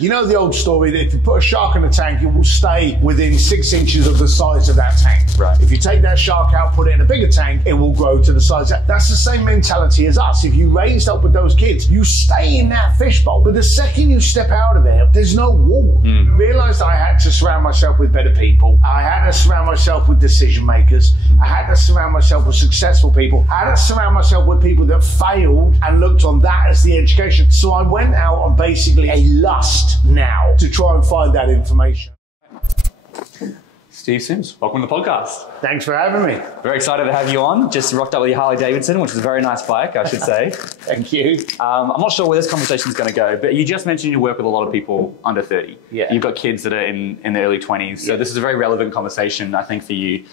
You know the old story that if you put a shark in a tank, it will stay within 6 inches of the size of that tank. Right. If you take that shark out, put it in a bigger tank, it will grow to the size. That's the same mentality as us. If you raised up with those kids, you stay in that fishbowl. But the second you step out of it, there's no wall. I realized I had to surround myself with better people. I had to surround myself with decision makers. I had to surround myself with successful people. I had to surround myself with people that failed and looked on that as the education. So I went out on basically a lust now to try and find that information. Steve Sims, welcome to the podcast. Thanks for having me. Very excited to have you on. Just rocked up with your Harley Davidson, which is a very nice bike, I should say. Thank you. I'm not sure where this conversation is going to go, but you just mentioned you work with a lot of people under 30. Yeah. You've got kids that are in their early 20s. So this is a very relevant conversation, I think, for you.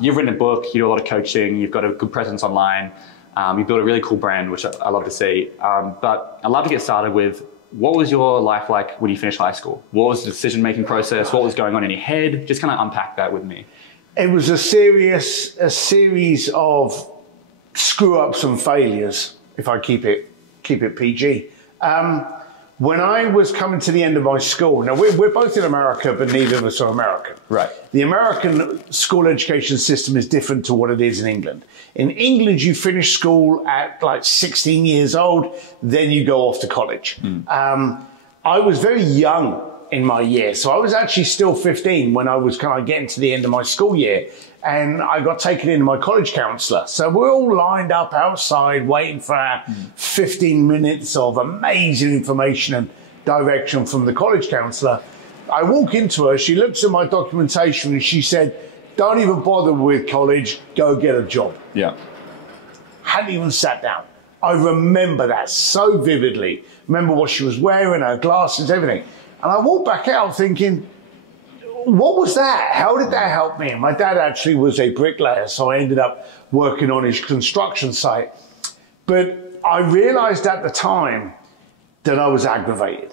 You've written a book, you do a lot of coaching, you've got a good presence online. You built a really cool brand, which I love to see. But I'd love to get started with, what was your life like when you finished high school? What was the decision-making process? What was going on in your head? Just kind of unpack that with me. It was a series of screw-ups and failures, if I keep it PG. When I was coming to the end of my school, now we're both in America, but neither of us are American. Right. The American school education system is different to what it is in England. In England, you finish school at like 16 years old, then you go off to college. I was very young in my year, so I was actually still 15 when I was kind of getting to the end of my school year, and I got taken into my college counselor. So we're all lined up outside waiting for our 15 minutes of amazing information and direction from the college counselor. I walk into her, she looks at my documentation and she said, "Don't even bother with college, go get a job." Yeah. Hadn't even sat down. I remember that so vividly. Remember what she was wearing, her glasses, everything. And I walked back out thinking, what was that? How did that help me? My dad actually was a bricklayer, so I ended up working on his construction site. But I realized at the time that I was aggravated.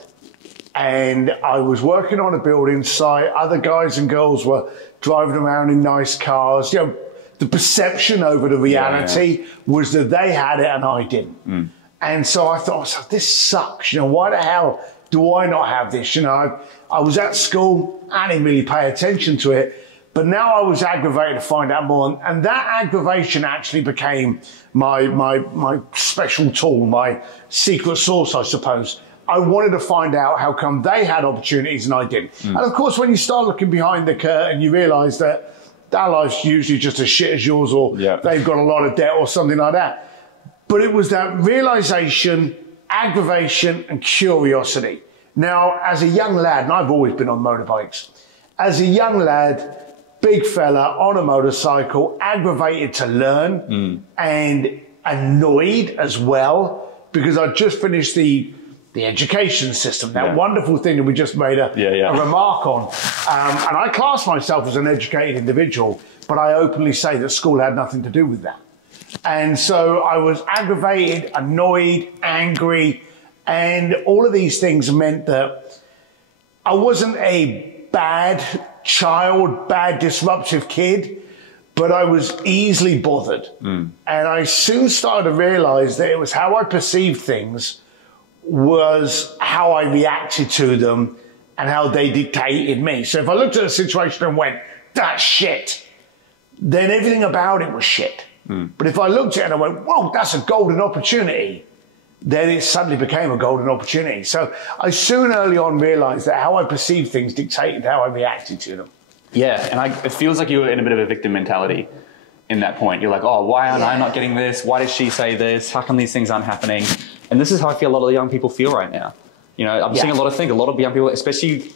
And I was working on a building site. Other guys and girls were driving around in nice cars. You know, the perception over the reality was that they had it and I didn't. And so I thought, this sucks. You know, why the hell do I not have this? You know, I was at school, I didn't really pay attention to it, but now I was aggravated to find out more. And that aggravation actually became my special tool, my secret sauce, I suppose. I wanted to find out how come they had opportunities and I didn't. And of course, when you start looking behind the curtain, you realize that their life's usually just as shit as yours, or they've got a lot of debt or something like that. But it was that realization, aggravation and curiosity. Now, as a young lad, and I've always been on motorbikes, as a young lad, big fella on a motorcycle, aggravated to learn and annoyed as well, because I just finished the education system, that wonderful thing that we just made a remark on. And I class myself as an educated individual, but I openly say that school had nothing to do with that. And so I was aggravated, annoyed, angry, and all of these things meant that I wasn't a bad child, bad disruptive kid, but I was easily bothered. And I soon started to realize that it was how I perceived things was how I reacted to them and how they dictated me. So if I looked at a situation and went, that's shit, then everything about it was shit. But if I looked at it and I went, whoa, that's a golden opportunity, then it suddenly became a golden opportunity. So I soon early on realized that how I perceived things dictated how I reacted to them. Yeah, and it feels like you were in a bit of a victim mentality in that point. You're like, oh, why aren't I not getting this? Why did she say this? How come these things aren't happening? And this is how I feel a lot of the young people feel right now. You know, I'm seeing a lot of things, a lot of young people, especially,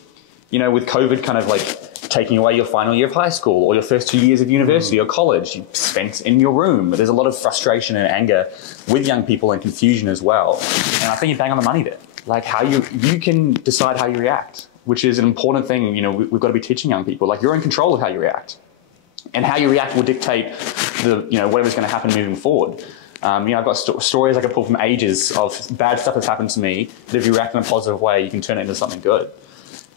you know, with COVID kind of like taking away your final year of high school or your first 2 years of university or college, you spent in your room. There's a lot of frustration and anger with young people and confusion as well. And I think you bang on the money there. Like how you can decide how you react, which is an important thing. You know, we've got to be teaching young people, like you're in control of how you react. And how you react will dictate whatever's going to happen moving forward. I've got stories I could pull from ages of bad stuff that's happened to me that if you react in a positive way, you can turn it into something good.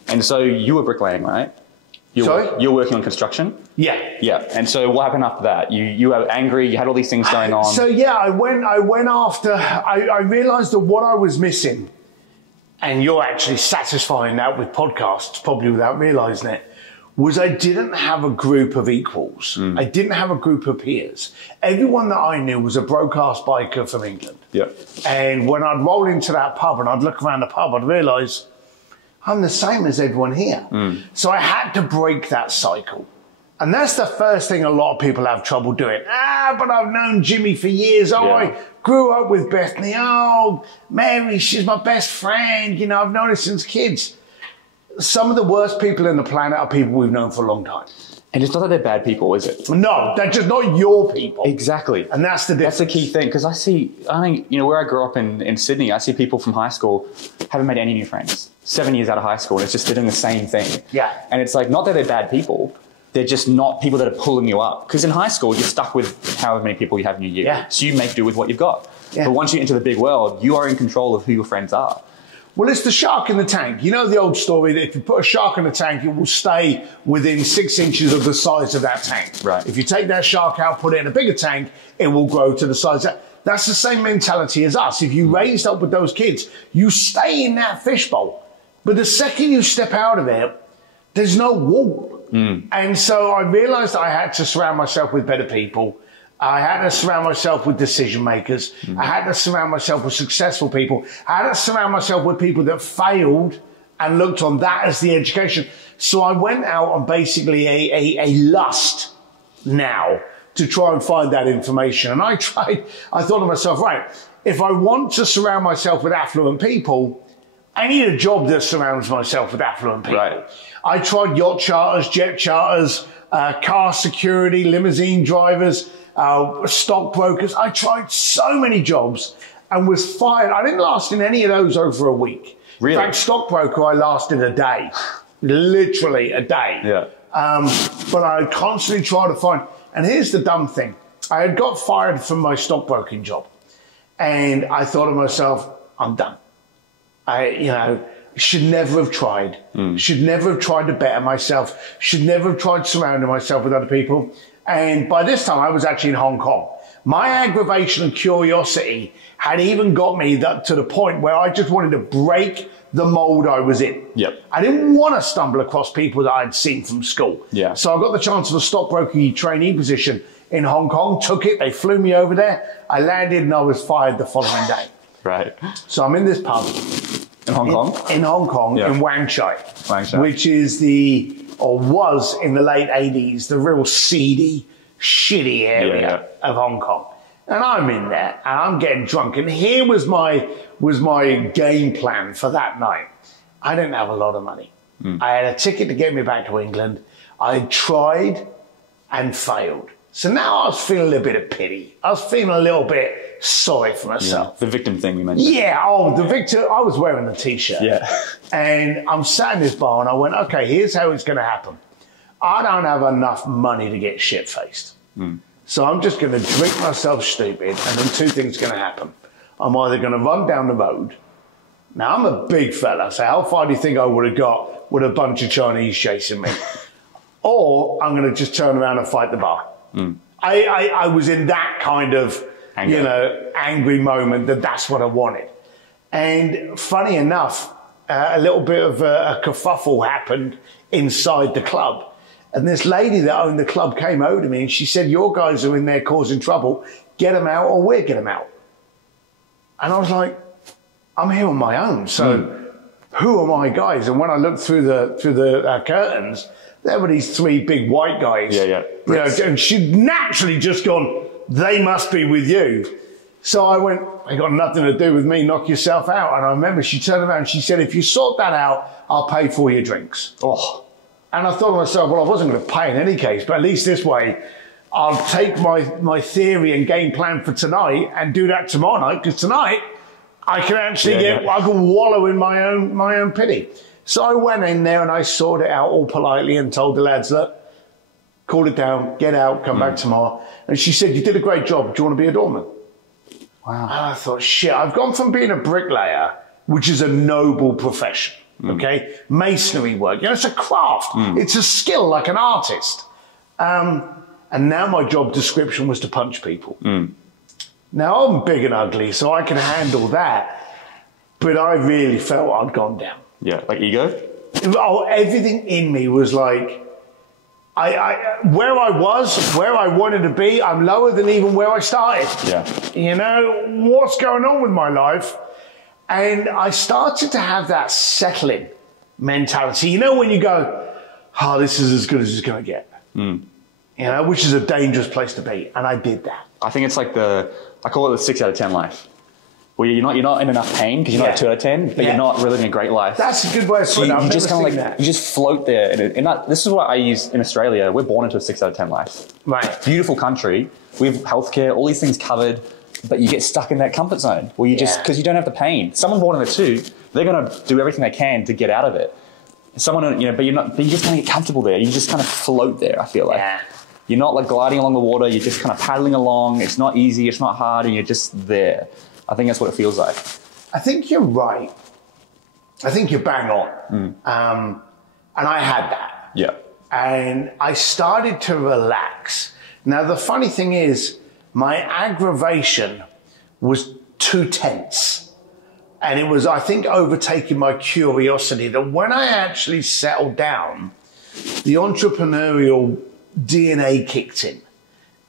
And so you were bricklaying, right? You're working on construction? Yeah. Yeah. And so what happened after that? You were angry, you had all these things going on. So yeah, I went after, I realized that what I was missing and you're actually satisfying that with podcasts, probably without realizing it, was I didn't have a group of equals. I didn't have a group of peers. Everyone that I knew was a broke-ass biker from England. Yep. And when I'd roll into that pub and I'd look around the pub, I'd realise I'm the same as everyone here. So I had to break that cycle. And that's the first thing a lot of people have trouble doing. But I've known Jimmy for years. I grew up with Bethany. Oh, Mary, she's my best friend. You know, I've known her since kids. Some of the worst people in the planet are people we've known for a long time. And it's not that they're bad people, is it? No, they're just not your people. Exactly. And that's the difference. That's the key thing. Because I think, you know, where I grew up in Sydney, I see people from high school haven't made any new friends. 7 years out of high school, and it's just they're doing the same thing. Yeah. And it's like, not that they're bad people, they're just not people that are pulling you up. Because in high school, you're stuck with however many people you have in your year. Yeah. So you make do with what you've got. Yeah. But once you enter the big world, you are in control of who your friends are. Well, it's the shark in the tank. You know the old story that if you put a shark in the tank, it will stay within 6 inches of the size of that tank. Right. If you take that shark out, put it in a bigger tank, it will grow to the size of that. That's the same mentality as us. If you raised up with those kids, you stay in that fishbowl. But the second you step out of it, there's no wall. And so I realized I had to surround myself with better people. I had to surround myself with decision makers. I had to surround myself with successful people. I had to surround myself with people that failed and looked on that as the education. So I went out on basically a lust now to try and find that information. And I thought to myself, right, if I want to surround myself with affluent people, I need a job that surrounds myself with affluent people. Right. I tried yacht charters, jet charters, car security, limousine drivers, stockbrokers. I tried so many jobs and was fired. I didn't last in any of those over a week. Really? In fact, stockbroker, I lasted a day, literally a day. Yeah. But I constantly tried to find, and here's the dumb thing. I had got fired from my stockbroking job and I thought to myself, I'm done. Should never have tried. Should never have tried to better myself. Should never have tried surrounding myself with other people. And by this time, I was actually in Hong Kong. My aggravation and curiosity had even got me to the point where I just wanted to break the mold I was in. Yep. I didn't want to stumble across people that I'd seen from school. Yeah. So I got the chance of a stockbroking trainee position in Hong Kong, took it, they flew me over there. I landed and I was fired the following day. Right. So I'm in this pub. In Hong Kong? In Hong Kong, Yeah. in Wang Chai. Wang Chai. Which is was in the late 80s, the real seedy, shitty area of Hong Kong. And I'm in there and I'm getting drunk. And here was my game plan for that night. I didn't have a lot of money. I had a ticket to get me back to England. I tried and failed. So now I was feeling a little bit of pity. I was feeling a little bit sorry for myself. The victim thing we mentioned. Yeah, the victim. I was wearing the t-shirt. Yeah. And I'm sat in this bar and I went, okay, here's how it's going to happen. I don't have enough money to get shit-faced. So I'm just going to drink myself stupid and then two things are going to happen. I'm either going to run down the road. Now, I'm a big fella, so how far do you think I would have got with a bunch of Chinese chasing me? Or I'm going to just turn around and fight the bar. I was in that kind of, angry moment that's what I wanted. And funny enough, a little bit of a kerfuffle happened inside the club. And this lady that owned the club came over to me and she said, your guys are in there causing trouble. Get them out or we'll get them out. And I was like, I'm here on my own. So who are my guys? And when I looked through the curtains, there were these three big white guys. Yeah. And she'd naturally just gone, they must be with you. So I went, they got nothing to do with me, knock yourself out. And I remember she turned around and she said, if you sort that out, I'll pay for all your drinks. Oh. And I thought to myself, well, I wasn't going to pay in any case, but at least this way, I'll take my theory and game plan for tonight and do that tomorrow night, because tonight I can actually I can wallow in my own pity. So I went in there and I sorted it out all politely and told the lads, look, call it down, get out, come back tomorrow. And she said, you did a great job. Do you want to be a doorman? Wow. And I thought, shit, I've gone from being a bricklayer, which is a noble profession, okay? Masonry work, it's a craft. It's a skill like an artist. And now my job description was to punch people. Now I'm big and ugly, so I can handle that. but I really felt I'd gone down. Yeah, like ego? Oh, everything in me was like, where I was, where I wanted to be, I'm lower than even where I started. Yeah. You know, what's going on with my life? And I started to have that settling mentality. You know, when you go, oh, this is as good as it's going to get. You know, which is a dangerous place to be. And I did that. I think it's like I call it the 6 out of 10 life. Where you're not in enough pain because you're not a 2 out of 10, but you're not really living a great life. That's a good way of putting it. You just kind of like, you just float there. This is what I use in Australia. We're born into a 6 out of 10 life. Right. Beautiful country. We have healthcare, all these things covered, but you get stuck in that comfort zone where you because you don't have the pain. Someone born in a 2, they're going to do everything they can to get out of it. Someone, but you're just going to get comfortable there. You just kind of float there, I feel like. Yeah. You're not like gliding along the water. You're just kind of paddling along. It's not easy. It's not hard. And you're just there. I think that's what it feels like. I think you're right. I think you're bang on. And I had that. Yeah. And I started to relax. Now, the funny thing is, my aggravation was too tense. And it was, I think, overtaking my curiosity that when I actually settled down, the entrepreneurial DNA kicked in.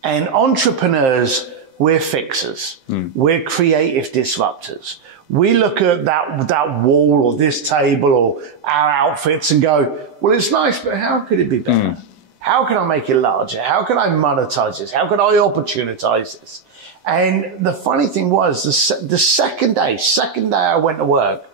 And entrepreneurs, we're fixers. We're creative disruptors. We look at that wall or this table or our outfits and go, well, it's nice, but how could it be better? How can I make it larger? How can I monetize this? How can I opportunize this? And the funny thing was, the second day I went to work,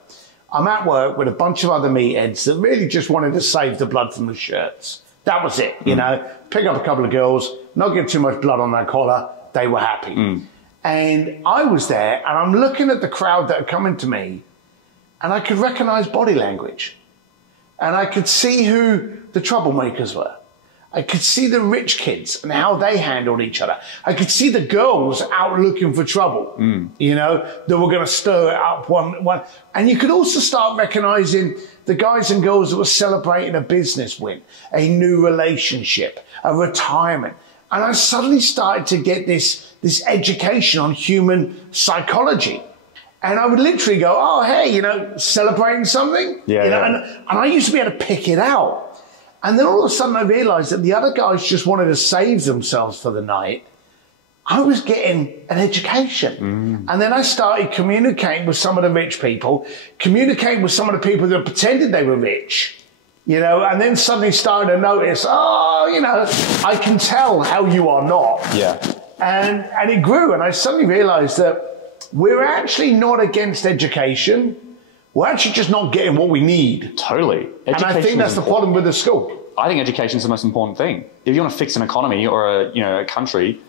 I'm at work with a bunch of other meatheads that really just wanted to save the blood from the shirts. That was it, you know, pick up a couple of girls, not get too much blood on that collar. They were happy. And I was there and I'm looking at the crowd that are coming to me and I could recognize body language and I could see who the troublemakers were. I could see the rich kids and how they handled each other. I could see the girls out looking for trouble, you know, that were going to stir it up one. And you could also start recognizing the guys and girls that were celebrating a business win, a new relationship, a retirement. And I suddenly started to get this education on human psychology. And I would literally go, oh, hey, you know, celebrating something? Yeah, you know, and I used to be able to pick it out. And then all of a sudden I realized that the other guys just wanted to save themselves for the night. I was getting an education. And then I started communicating with some of the rich people, communicating with some of the people that pretended they were rich, you know, and then suddenly started to notice, oh, you know, I can tell how you are not. Yeah. And it grew. And I suddenly realized that we're actually not against education. We're actually just not getting what we need. Totally. And I think that's the problem with the school. I think education is the most important thing. If you want to fix an economy or a country,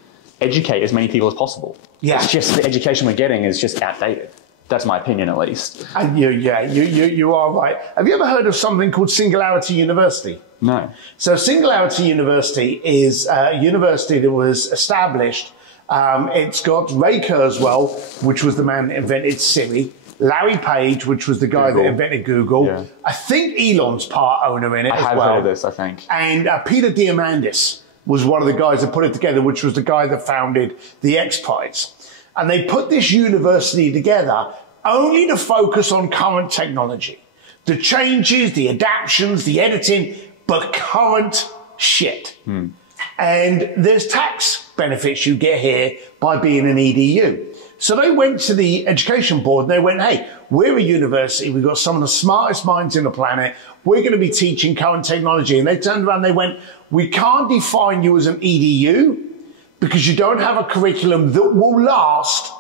educate as many people as possible. Yeah. It's just the education we're getting is just outdated. That's my opinion, at least. And you are right. Have you ever heard of something called Singularity University? No. So Singularity University is a university that was established. It's got Ray Kurzweil, which was the man that invented Siri. Larry Page, which was the guy that invented Google. Yeah. I think Elon's part owner in it as well. I have heard of this, I think. And Peter Diamandis was one of the guys that put it together, which was the guy that founded the X Prize. And they put this university together only to focus on current technology. The changes, the adaptions, the editing, but current shit. And there's tax benefits you get here by being an EDU. So they went to the education board and they went, hey, we're a university. We've got some of the smartest minds in the planet. We're going to be teaching current technology. And they turned around and they went, we can't define you as an EDU because you don't have a curriculum that will last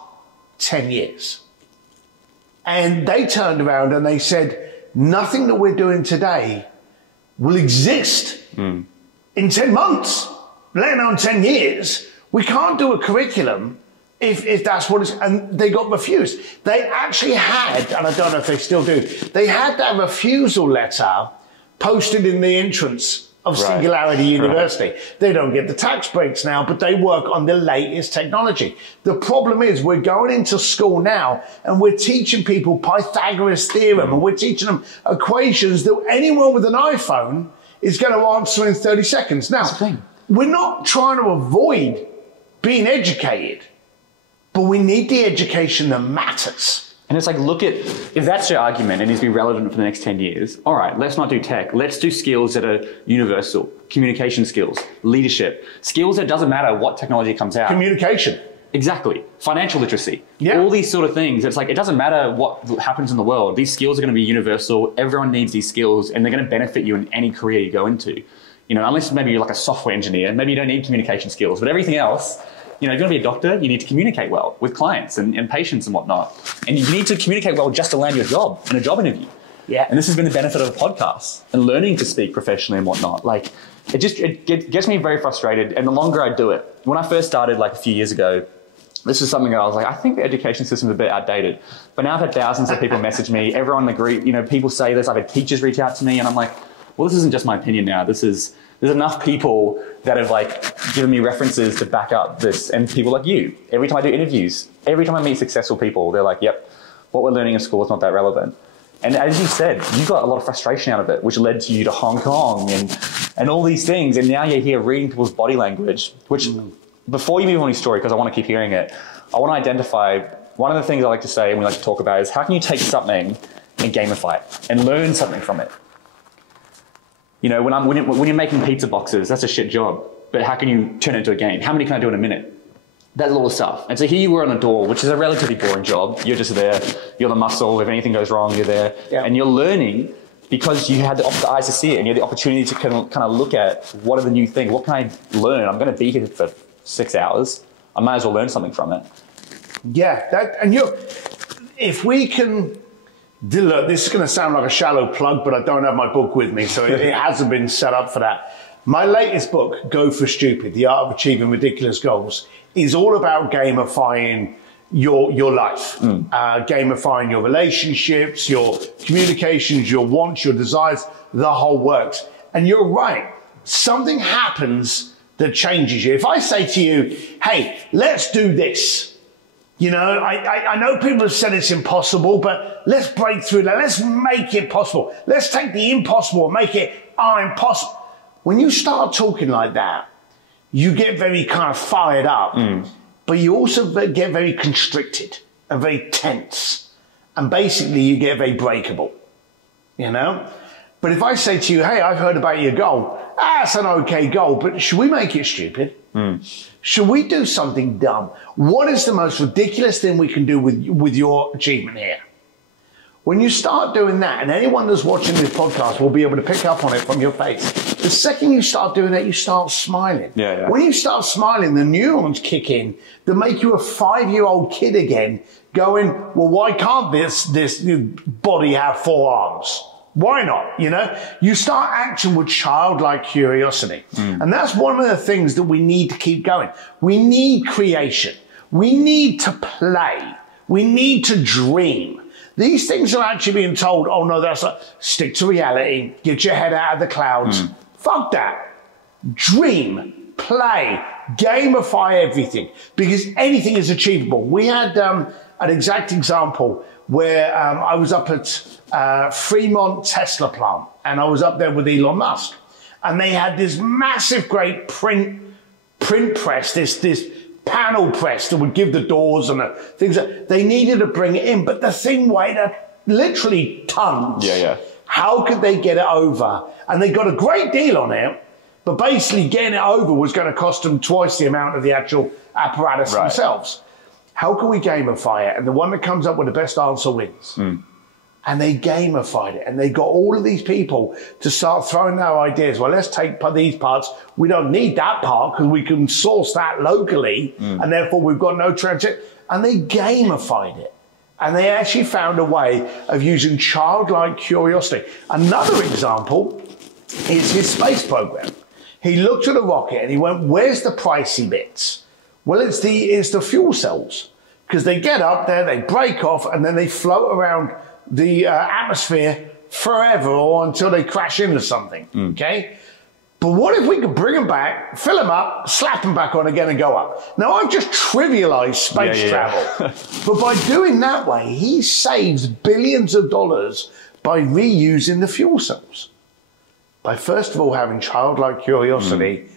10 years. And they turned around and they said, nothing that we're doing today will exist in 10 months, let alone 10 years. We can't do a curriculum if that's what it's, and they got refused. They actually had, and I don't know if they still do, they had that refusal letter posted in the entrance of Singularity University. They don't get the tax breaks now, but they work on the latest technology. The problem is we're going into school now and we're teaching people Pythagoras theorem and we're teaching them equations that anyone with an iPhone is going to answer in 30 seconds. Now, we're not trying to avoid being educated, but we need the education that matters. And it's like, look at, if that's your argument and needs to be relevant for the next 10 years, all right, let's not do tech. Let's do skills that are universal. Communication skills, leadership, skills that doesn't matter what technology comes out. Communication. Exactly. Financial literacy. Yeah. All these sort of things. It's like, it doesn't matter what happens in the world. These skills are going to be universal. Everyone needs these skills and they're going to benefit you in any career you go into. You know, unless maybe you're like a software engineer, maybe you don't need communication skills, but everything else, you know, if you're going to be a doctor, you need to communicate well with clients and patients and whatnot. And you need to communicate well just to land your job in a job interview. Yeah. And this has been the benefit of a podcast and learning to speak professionally and whatnot. Like, it gets me very frustrated. And the longer I do it, when I first started like a few years ago, this is something that I was like, I think the education system is a bit outdated. But now I've had thousands of people message me. Everyone agrees, you know, people say this. I've had teachers reach out to me and I'm like, well, this isn't just my opinion now. There's enough people that have like given me references to back up this, and people like you. Every time I do interviews, every time I meet successful people, they're like, yep, what we're learning in school is not that relevant. And as you said, you got a lot of frustration out of it, which led to you to Hong Kong and all these things. And now you're here reading people's body language, which before you move on your story, because I want to keep hearing it, I want to identify, one of the things I like to say and we like to talk about is how can you take something and gamify it and learn something from it? You know, when you're making pizza boxes, that's a shit job. But how can you turn it into a game? How many can I do in a minute? That little stuff. And so here you were on a door, which is a relatively boring job. You're just there. You're the muscle. If anything goes wrong, you're there. Yeah. And you're learning because you had the eyes to see it and you had the opportunity to kind of look at what are the new things. What can I learn? I'm going to be here for 6 hours. I might as well learn something from it. Yeah. If we can... Look, this is going to sound like a shallow plug, but I don't have my book with me, so it hasn't been set up for that. My latest book, Go for Stupid, The Art of Achieving Ridiculous Goals, is all about gamifying your life, gamifying your relationships, your communications, your wants, your desires, the whole works. And you're right. Something happens that changes you. If I say to you, hey, let's do this. You know, I know people have said it's impossible, but let's break through that. Let's make it possible. Let's take the impossible and make it impossible. When you start talking like that, you get very kind of fired up, but you also get very constricted and very tense. And basically you get very breakable, you know? But if I say to you, hey, I've heard about your goal. That's an okay goal, but should we make it stupid? Should we do something dumb? What is the most ridiculous thing we can do with your achievement here? When you start doing that, and anyone that's watching this podcast will be able to pick up on it from your face, the second you start doing that, you start smiling. Yeah. When you start smiling, the neurons kick in that make you a 5-year-old kid again, going, well, why can't this body have 4 arms? Why not? You know, you start acting with childlike curiosity. And that's one of the things that we need to keep going. We need creation. We need to play. We need to dream. These things are actually being told, oh no, that's not, stick to reality, get your head out of the clouds. Fuck that. Dream, play, gamify everything, because anything is achievable. We had an exact example where I was up at Fremont Tesla plant, and I was up there with Elon Musk, and they had this massive, great print press, this panel press that would give the doors and the things that they needed to bring it in, but the thing weighed literally tons. Yeah. How could they get it over? And they got a great deal on it, but basically getting it over was going to cost them twice the amount of the actual apparatus themselves. How can we gamify it? And the one that comes up with the best answer wins. And they gamified it. And they got all of these people to start throwing their ideas. Well, let's take these parts. We don't need that part because we can source that locally. And therefore, we've got no transit. And they gamified it. And they actually found a way of using childlike curiosity. Another example is his space program. He looked at a rocket and he went, where's the pricey bits? Well, it's the fuel cells, because they get up there, they break off, and then they float around the atmosphere forever or until they crash into something, okay? But what if we could bring them back, fill them up, slap them back on again and go up? Now, I've just trivialized space travel. But by doing that way, he saves billions of dollars by reusing the fuel cells. By first of all having childlike curiosity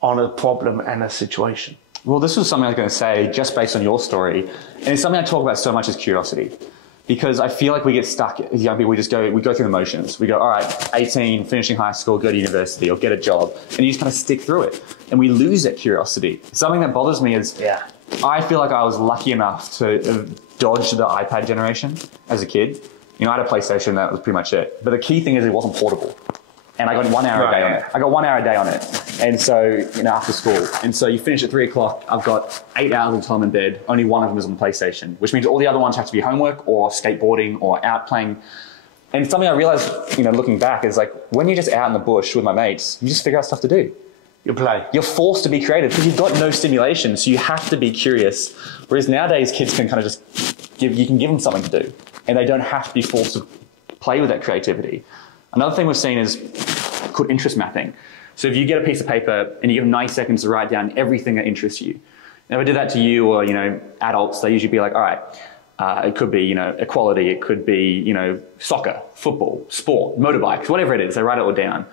on a problem and a situation. Well, this was something I was going to say just based on your story. And it's something I talk about so much as curiosity. Because I feel like we get stuck as young people. We go through the motions. We go, all right, 18, finishing high school, go to university or get a job. And you just kind of stick through it. And we lose that curiosity. Something that bothers me is I feel like I was lucky enough to dodge the iPad generation as a kid. You know, I had a PlayStation, that was pretty much it. But the key thing is it wasn't portable. And I got 1 hour a day on it. I got 1 hour a day on it. And so, you know, after school. And so you finish at 3 o'clock, I've got 8 hours until I'm in bed. Only one of them is on the PlayStation, which means all the other ones have to be homework or skateboarding or out playing. And something I realized, you know, looking back is like, when you're just out in the bush with my mates, you just figure out stuff to do. You play. You're forced to be creative because you've got no stimulation. So you have to be curious. Whereas nowadays, kids can kind of just you can give them something to do. And they don't have to be forced to play with that creativity. Another thing we've seen is called interest mapping. So if you get a piece of paper and you give them 90 seconds to write down everything that interests you. And if I did that to you or, you know, adults, they usually be like, all right, it could be, you know, equality. It could be, you know, soccer, football, sport, motorbikes, whatever it is. They write it all down.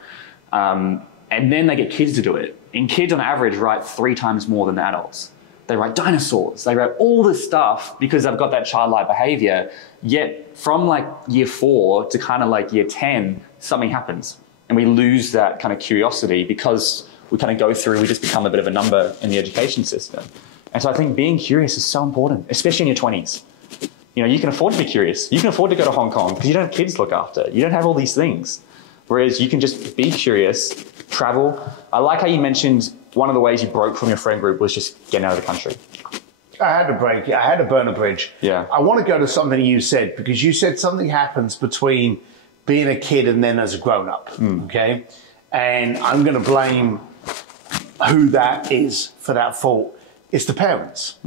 And then they get kids to do it. And kids on average write 3 times more than the adults. They write dinosaurs. They write all this stuff because they've got that childlike behavior. Yet from like year 4 to kind of like year 10, something happens. And we lose that kind of curiosity because we kind of go through, we just become a bit of a number in the education system. And so I think being curious is so important, especially in your 20s. You know, you can afford to be curious. You can afford to go to Hong Kong because you don't have kids to look after. You don't have all these things. Whereas you can just be curious, travel. I like how you mentioned one of the ways you broke from your friend group was just getting out of the country. I had to break. I had to burn a bridge. Yeah. I want to go to something you said, because you said something happens between being a kid and then as a grown-up, okay? And I'm going to blame who that is for that fault. It's the parents.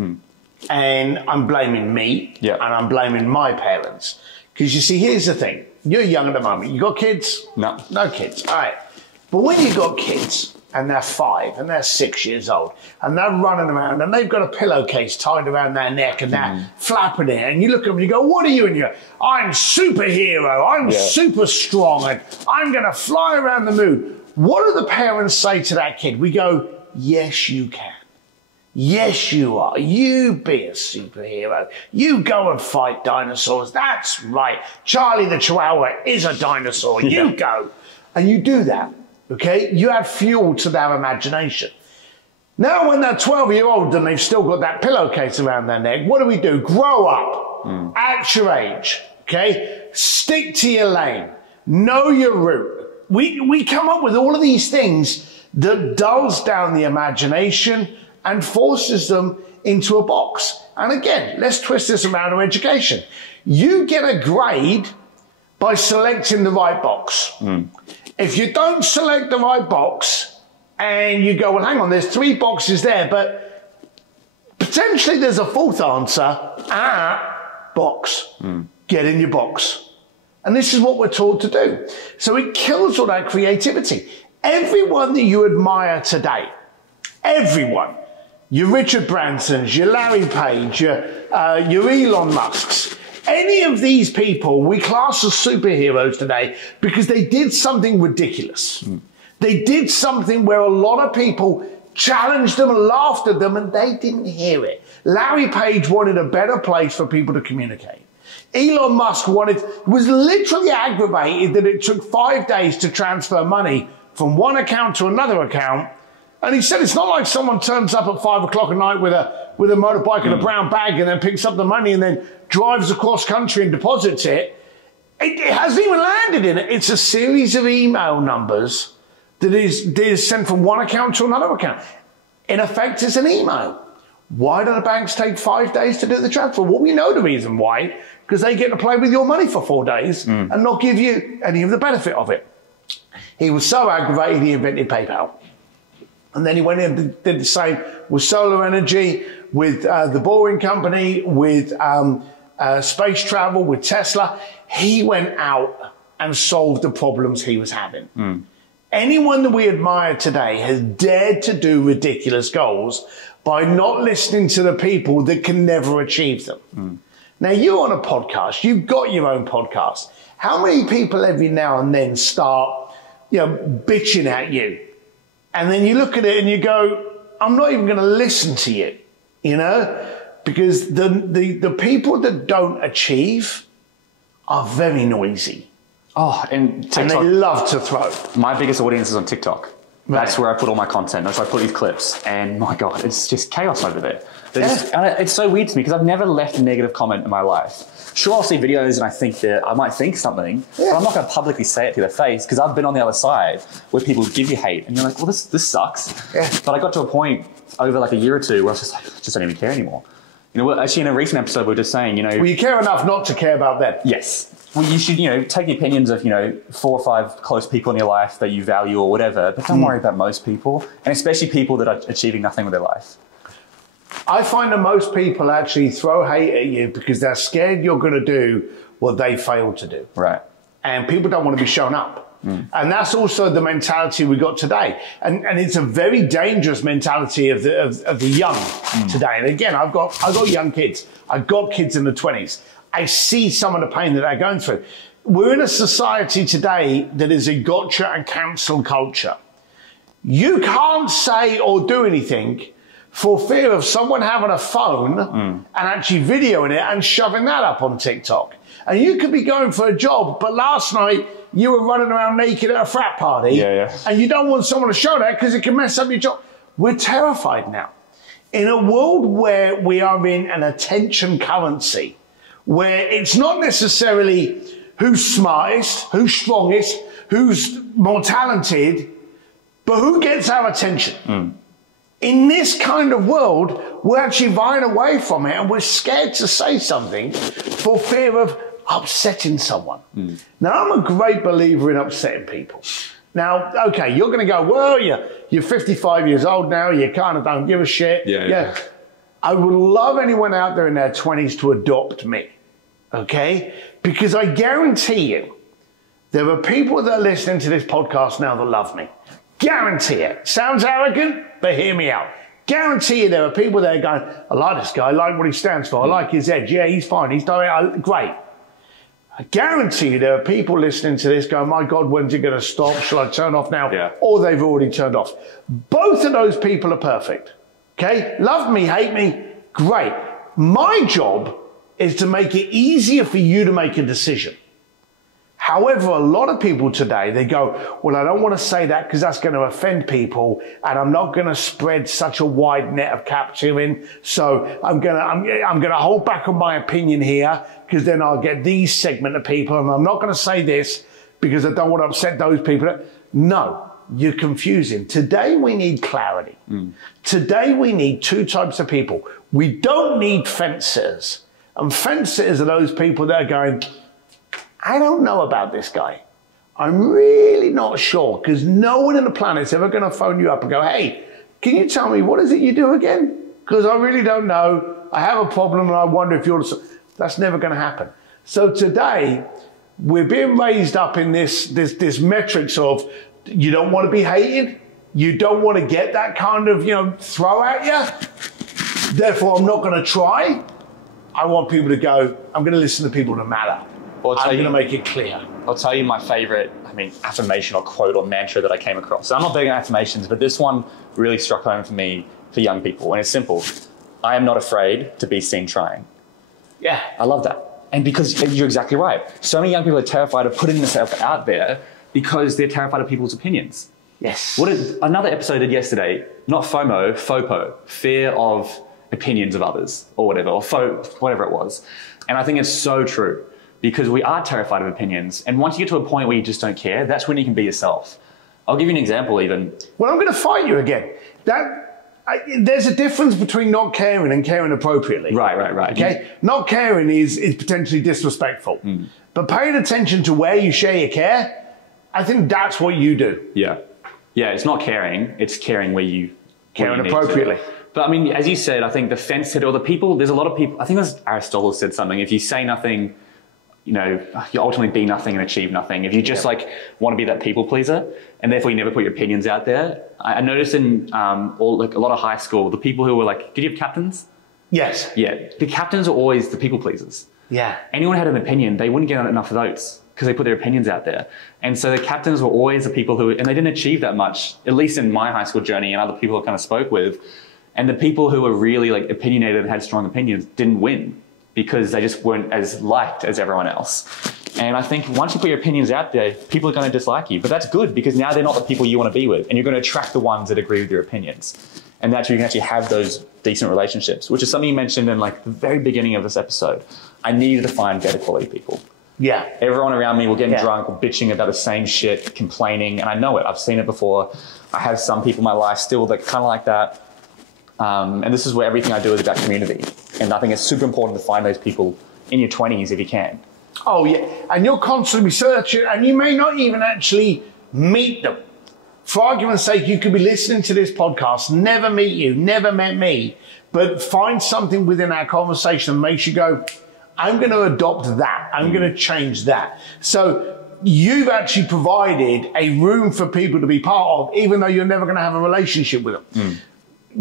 And I'm blaming me, and I'm blaming my parents. Because you see, here's the thing. You're young at the moment. You got kids? No. No kids. All right. But when you got kids, and they're 5 and they're 6 years old and they're running around and they've got a pillowcase tied around their neck and they're flapping it, and you look at them and you go, what are you? And you're, I'm superhero, I'm super strong, and I'm going to fly around the moon. What do the parents say to that kid? We go, yes, you can. Yes, you are. You be a superhero. You go and fight dinosaurs. That's right. Charlie the Chihuahua is a dinosaur. You go. And you do that. Okay, you add fuel to their imagination. Now when they're 12-year-old and they've still got that pillowcase around their neck, what do? Grow up, at your age, okay? Stick to your lane, know your route. We come up with all of these things that dulls down the imagination and forces them into a box. And again, let's twist this around to education. You get a grade by selecting the right box. If you don't select the right box and you go, well, hang on, there's 3 boxes there, but potentially there's a 4th answer. Box. Get in your box. And this is what we're taught to do. So it kills all that creativity. Everyone that you admire today, everyone, your Richard Bransons, your Larry Page, your Elon Musks, any of these people we class as superheroes today because they did something ridiculous. They did something where a lot of people challenged them and laughed at them and they didn't hear it. Larry Page wanted a better place for people to communicate. Elon Musk was literally aggravated that it took 5 days to transfer money from one account to another account. And he said it's not like someone turns up at 5 o'clock at night with a motorbike and a brown bag and then picks up the money and then drives across country and deposits it. It hasn't even landed in it. It's a series of email numbers that is sent from one account to another account. In effect, it's an email. Why do the banks take 5 days to do the transfer? Well, we know the reason why, because they get to play with your money for 4 days and not give you any of the benefit of it. He was so aggravated, he invented PayPal. And then he went in and did the same with solar energy, with the Boring Company, with space travel, with Tesla. He went out and solved the problems he was having. Anyone that we admire today has dared to do ridiculous goals by not listening to the people that can never achieve them. Now, you're on a podcast. You've got your own podcast. How many people every now and then start, bitching at you? And then you look at it and you go, I'm not even going to listen to you, because the people that don't achieve are very noisy. Oh, and TikTok, And they love to throw. my biggest audience is on TikTok. That's where I put all my content. That's where I put these clips. And my God, it's just chaos over there. And it's so weird to me because I've never left a negative comment in my life. Sure, I'll see videos and I might think something, but I'm not going to publicly say it to their face because I've been on the other side where people give you hate and you're like, well, this sucks. Yeah. But I got to a point over like a year or two where I was just like, I just don't even care anymore. You know, actually in a recent episode, we were just saying, you know. Well, you care enough not to care about them. Yes. Well, you should, take the opinions of, 4 or 5 close people in your life that you value or whatever, but don't worry about most people, and especially people that are achieving nothing with their life. I find that most people actually throw hate at you because they're scared you're going to do what they failed to do. Right. And people don't want to be shown up. And that's also the mentality we got today. And it's a very dangerous mentality of the young today. And again, I've got young kids. I've got kids in the 20s. I see some of the pain that they're going through. We're in a society today that is a gotcha and cancel culture. You can't say or do anything for fear of someone having a phone and actually videoing it and shoving that up on TikTok. And you could be going for a job, but last night you were running around naked at a frat party and you don't want someone to show that because it can mess up your job. We're terrified now. In a world where we are in an attention currency, where it's not necessarily who's smartest, who's strongest, who's more talented, but who gets our attention. In this kind of world, we're actually vying away from it and we're scared to say something for fear of upsetting someone. Now, I'm a great believer in upsetting people. Now, okay, you're going to go, well, you're 55 years old now, you kind of don't give a shit. Yeah. I would love anyone out there in their 20s to adopt me, okay? Because I guarantee you, there are people that are listening to this podcast now that love me. Guarantee it. Sounds arrogant, but hear me out. Guarantee you there are people that are going, I like this guy, I like what he stands for, I like his edge, yeah, he's fine, he's great. I guarantee you there are people listening to this going, my God, when's it going to stop? Shall I turn off now? Yeah. Or they've already turned off. Both of those people are perfect. Okay? Love me, hate me, great. My job is to make it easier for you to make a decision. However, a lot of people today, they go, well, I don't want to say that because that's going to offend people and I'm not going to spread such a wide net of capturing. So I'm going to hold back on my opinion here because then I'll get these segment of people and I'm not going to say this because I don't want to upset those people. No, you're confusing. Today we need clarity. Today we need 2 types of people. We don't need fence-sitters. And fence-sitters are those people that are going, I don't know about this guy. I'm really not sure because no one on the planet's ever going to phone you up and go, hey, can you tell me what is it you do again? Because I really don't know. I have a problem and I wonder if you're... That's never going to happen. So today, we're being raised up in this metrics of you don't want to be hated. You don't want to get that kind of, throw at you. Therefore, I'm not going to try. I want people to go, I'm going to listen to people that matter. I'm going to make it clear. I'll tell you my favorite, affirmation or quote or mantra that I came across. So I'm not big on affirmations, but this one really struck home for me for young people. And it's simple. I am not afraid to be seen trying. Yeah. I love that. And because you're exactly right. So many young people are terrified of putting themselves out there because they're terrified of people's opinions. Yes. Another episode did yesterday, not FOMO, FOPO, fear of opinions of others or whatever, or whatever it was. And I think it's so true. Because we are terrified of opinions. And once you get to a point where you just don't care, that's when you can be yourself. I'll give you an example even. Well, I'm going to fight you again. There's a difference between not caring and caring appropriately. Right. Okay? Not caring is potentially disrespectful. But paying attention to where you share your care, I think that's what you do. Yeah, it's not caring. It's caring where you... Caring appropriately. But as you said, I think the fence sitter or the people, there's a lot of people... I think it was Aristotle said something. If you say nothing... you ultimately be nothing and achieve nothing. If you just want to be that people pleaser and therefore you never put your opinions out there. I noticed in a lot of high school, the people who were did you have captains? Yes. Yeah. The captains are always the people pleasers. Yeah. Anyone had an opinion, they wouldn't get enough votes because they put their opinions out there. And so the captains were always the people and they didn't achieve that much, at least in my high school journey and other people I kind of spoke with. And the people who were really opinionated and had strong opinions didn't win. because they just weren't as liked as everyone else. And I think once you put your opinions out there, people are going to dislike you. But that's good, because now they're not the people you want to be with, and you're going to attract the ones that agree with your opinions. And that's where you can actually have those decent relationships, which is something you mentioned in like the very beginning of this episode. I needed to find better quality people. Yeah. Everyone around me were getting drunk or bitching about the same shit, complaining, and I know it. I've seen it before. I have some people in my life still that kind of like that. And this is where everything I do is about community. And I think it's super important to find those people in your 20s if you can. Oh, yeah. And you're constantly searching, and you may not even actually meet them. For argument's sake, you could be listening to this podcast, never meet you, never met me, but find something within our conversation that makes you go, I'm going to adopt that. I'm going to change that. So you've actually provided a room for people to be part of, even though you're never going to have a relationship with them.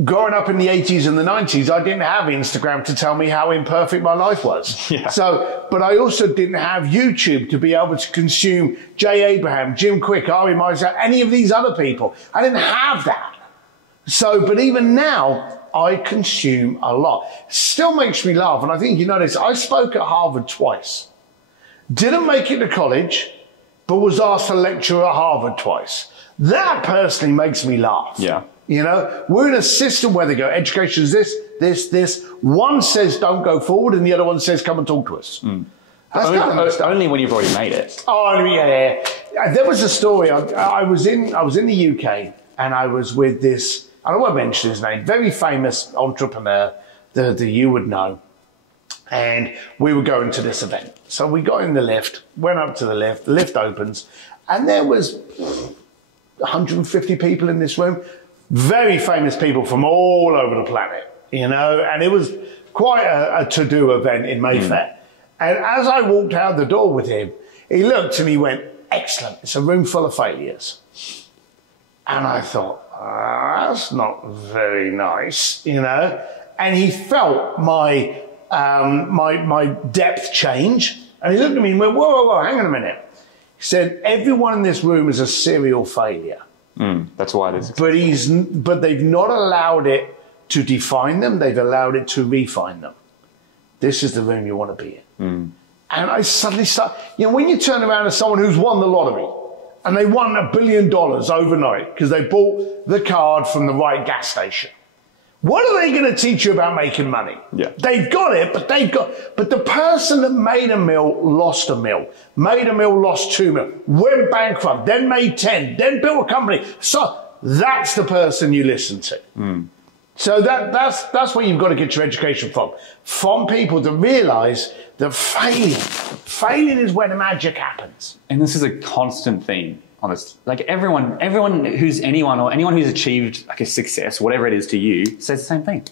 Growing up in the 80s and the 90s, I didn't have Instagram to tell me how imperfect my life was. Yeah. So, but I also didn't have YouTube to be able to consume Jay Abraham, Jim Quick, Ari Meisel, any of these other people. I didn't have that. So, but even now, I consume a lot. Still makes me laugh. And I think you know this. I spoke at Harvard twice. Didn't make it to college, but was asked to lecture at Harvard twice. That personally makes me laugh. Yeah. You know, we're in a system where they go, education is this. One says don't go forward, and the other one says come and talk to us. Only when you've already made it. Oh, yeah. There was a story. I was in the UK, and I was with this, I won't mention his name, very famous entrepreneur that you would know. And we were going to this event. So we got in the lift, went up to the lift opens, and there was 150 people in this room. Very famous people from all over the planet, you know, and it was quite a to-do event in Mayfair. And as I walked out the door with him, he looked and he went, excellent, it's a room full of failures. And I thought, that's not very nice, you know. And he felt my depth change, and he looked at me and went, whoa, hang on a minute. He said, everyone in this room is a serial failure. That's why it is. But they've not allowed it to define them. They've allowed it to refine them. This is the room you want to be in. And I suddenly start, you know, when you turn around to someone who's won the lottery and they won $1 billion overnight because they bought the card from the right gas station. What are they going to teach you about making money? Yeah. They've got it, but the person that made a mill lost a mill, made a mill, lost 2 mil, went bankrupt, then made 10, then built a company. So that's the person you listen to. So that's where you've got to get your education from people to realize that failing is where the magic happens. And this is a constant theme. Honest, like anyone who's achieved like a success, whatever it is to you, says the same thing.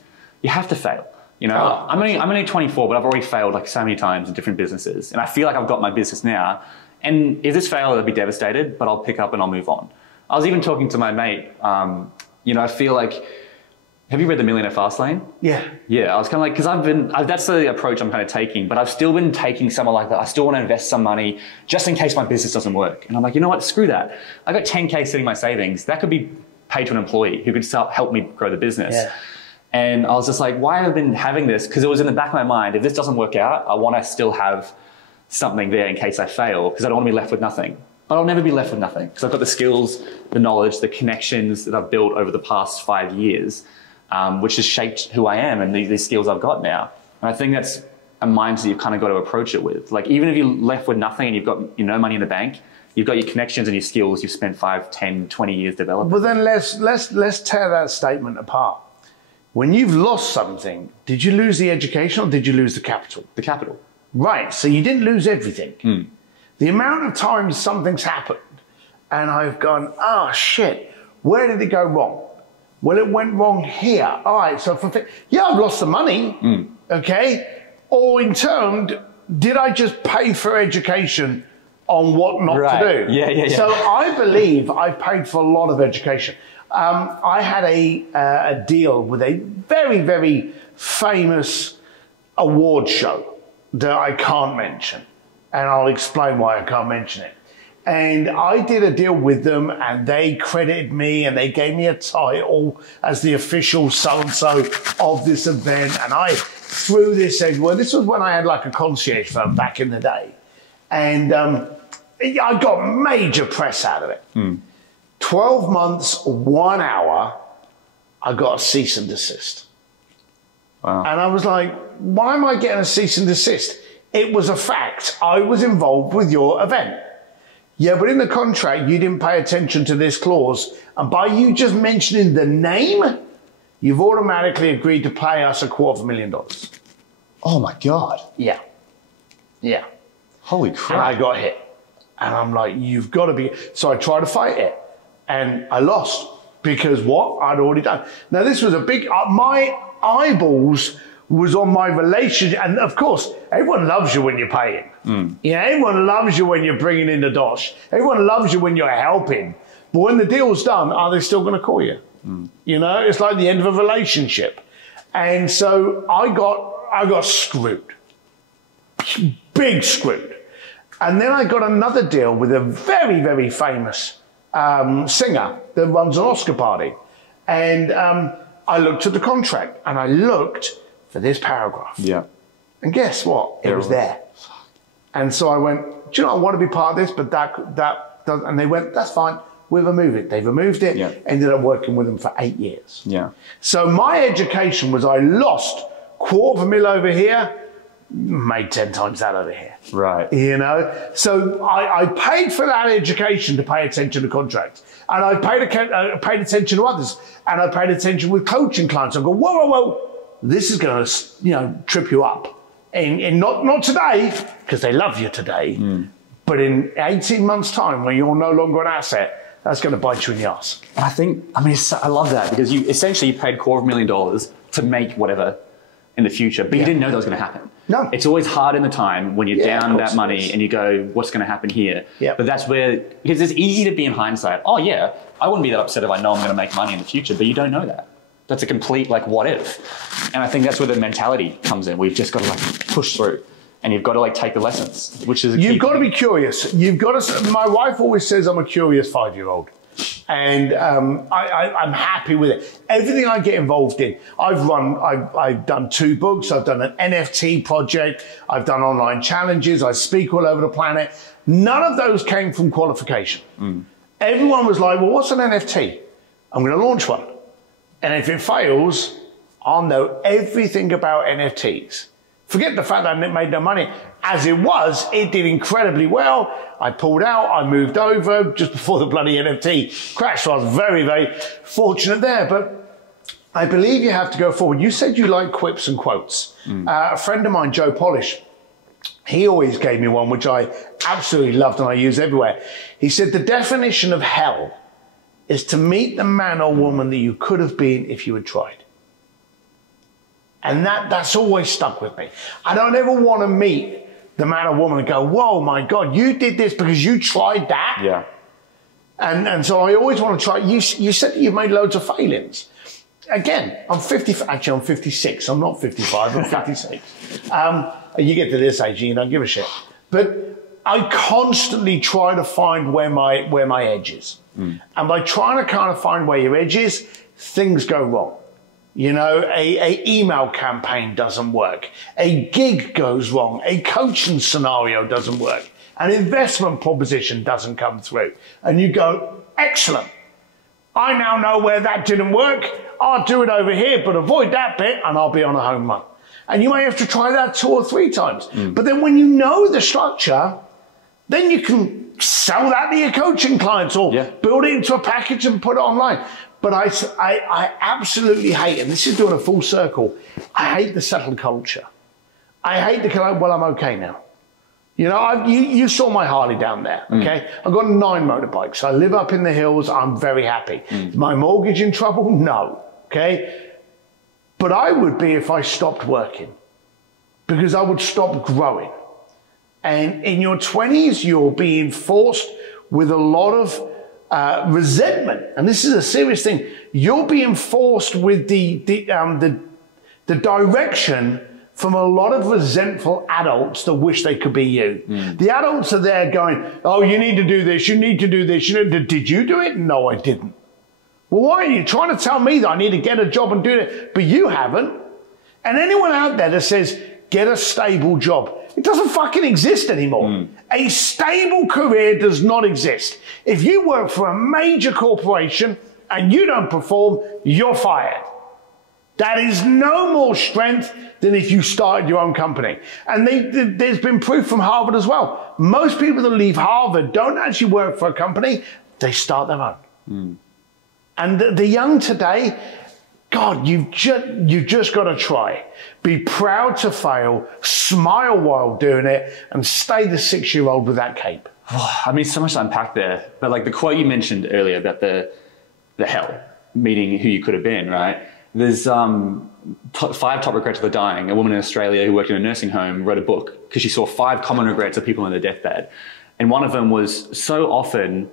You have to fail. You know, I'm only 24, but I've already failed like so many times in different businesses, and I feel like I've got my business now. And if this fails, I'll be devastated, but I'll pick up and I'll move on. I was even talking to my mate. You know, I feel like. Have you read The Millionaire Fastlane? Yeah. Yeah, I was kind of like, because that's the approach I'm kind of taking, but I've still been taking some like that. I still want to invest some money just in case my business doesn't work. And I'm like, you know what, screw that. I got 10K sitting in my savings. That could be paid to an employee who could help me grow the business. Yeah. And I was just like, why have I been having this? Because it was in the back of my mind, if this doesn't work out, I want to still have something there in case I fail, because I don't want to be left with nothing. But I'll never be left with nothing, because I've got the skills, the knowledge, the connections that I've built over the past 5 years. Which has shaped who I am and these skills I've got now. And I think that's a mindset you've kind of got to approach it with. Like, even if you're left with nothing and you've got money in the bank, you've got your connections and your skills you've spent 5, 10, 20 years developing. Well, then let's tear that statement apart. When you've lost something, did you lose the education or did you lose the capital? The capital. Right, so you didn't lose everything. The amount of times something's happened and I've gone, oh shit, where did it go wrong? Well, it went wrong here. All right, so I've lost the money, okay? Or in turn, did I just pay for education on what not to do? Yeah. So I believe I paid for a lot of education. I had a deal with a very, very famous award show that I can't mention, and I'll explain why I can't mention it. And I did a deal with them, and they credited me, and they gave me a title as the official so-and-so of this event. And I threw this in. Well, this was when I had like a concierge firm back in the day. And I got major press out of it. 12 months, 1 hour, I got a cease and desist. Wow. And I was like, why am I getting a cease and desist? It was a fact. I was involved with your event. Yeah, but in the contract, you didn't pay attention to this clause. And by you just mentioning the name, you've automatically agreed to pay us $250,000. Oh my God. Yeah. Yeah. Holy crap. And I got hit. And I'm like, you've got to be. So I tried to fight it. And I lost. Because what? I'd already done. Now, this was a big. My eyeballs was on my relationship. And of course, everyone loves you when you're paying. Yeah, everyone loves you when you're bringing in the dosh. Everyone loves you when you're helping. But when the deal's done, are they still going to call you? You know, it's like the end of a relationship. And so I got screwed. Big screwed. And then I got another deal with a very, very famous singer that runs an Oscar party. And I looked at the contract, and I looked for this paragraph. Yeah. And guess what? It was there. And so I went, do you know, I want to be part of this, but that doesn't. And they went, that's fine. We'll remove it. They removed it. Yeah. Ended up working with them for 8 years. Yeah. So my education was I lost $250,000 over here, made 10 times that over here. Right. You know? So I paid for that education to pay attention to contracts. And I paid attention to others. And I paid attention with coaching clients. I go, whoa, whoa, whoa. This is going to, trip you up. And not today, because they love you today, but in 18 months' time, when you're no longer an asset, that's going to bite you in the ass. And I love that, because you essentially paid $250,000 to make whatever in the future, but you didn't know that was going to happen. No. It's always hard in the time when you're down that money and you go, what's going to happen here? Yeah. But that's where, because it's easy to be in hindsight. Oh yeah, I wouldn't be that upset if I know I'm going to make money in the future, but you don't know that. That's a complete, what if? And I think that's where the mentality comes in. We've just got to push through, and you've got to take the lessons, which is you've got to be curious. You've got to. My wife always says I'm a curious 5-year-old, and I'm happy with it. Everything I get involved in, I've done 2 books. I've done an NFT project. I've done online challenges. I speak all over the planet. None of those came from qualification. Everyone was like, well, what's an NFT? I'm going to launch one. And if it fails, I'll know everything about NFTs. Forget the fact that I made no money. As it was, it did incredibly well. I pulled out, I moved over just before the bloody NFT crashed. So I was very, very fortunate there. But I believe you have to go forward. You said you like quips and quotes. A friend of mine, Joe Polish, he always gave me one, which I absolutely loved and I use everywhere. He said, the definition of hell is to meet the man or woman that you could have been if you had tried. And that's always stuck with me. I don't ever want to meet the man or woman and go, whoa, my God, you did this because you tried that? Yeah. And so I always want to try. You said that you've made loads of failings. Again, I'm 56. I'm not 55, I'm 56. You get to this age and you don't give a shit. But I constantly try to find where my edge is. And by trying to kind of find where your edge is, things go wrong. You know, a email campaign doesn't work. A gig goes wrong. A coaching scenario doesn't work. An investment proposition doesn't come through. And you go, excellent. I now know where that didn't work. I'll do it over here, but avoid that bit and I'll be on a home run. And you may have to try that 2 or 3 times. But then when you know the structure, then you can sell that to your coaching clients or build it into a package and put it online. But I absolutely hate, and this is doing a full circle, I hate the settled culture. I hate the kind of, well, I'm okay now. You know, you saw my Harley down there, okay? I've got 9 motorbikes. I live up in the hills. I'm very happy. Is my mortgage in trouble? No, okay? But I would be if I stopped working, because I would stop growing. And in your 20s, you're being forced with a lot of resentment. And this is a serious thing. You're being forced with the direction from a lot of resentful adults that wish they could be you. The adults are there going, oh, you need to do this, you need to do this. Did you do it? No, I didn't. Well, why are you trying to tell me that I need to get a job and do it? But you haven't. And anyone out there that says, get a stable job, it doesn't fucking exist anymore. A stable career does not exist. If you work for a major corporation and you don't perform, you're fired. That is no more strength than if you started your own company. And there's been proof from Harvard as well. Most people that leave Harvard don't actually work for a company, they start their own. And the young today, God, you've just got to try. Be proud to fail, smile while doing it, and stay the 6-year-old with that cape. I mean, so much to unpack there. But like the quote you mentioned earlier about the hell, meeting who you could have been, right? There's 5 top regrets of the dying. A woman in Australia who worked in a nursing home wrote a book because she saw 5 common regrets of people on their deathbed. And one of them was, so often,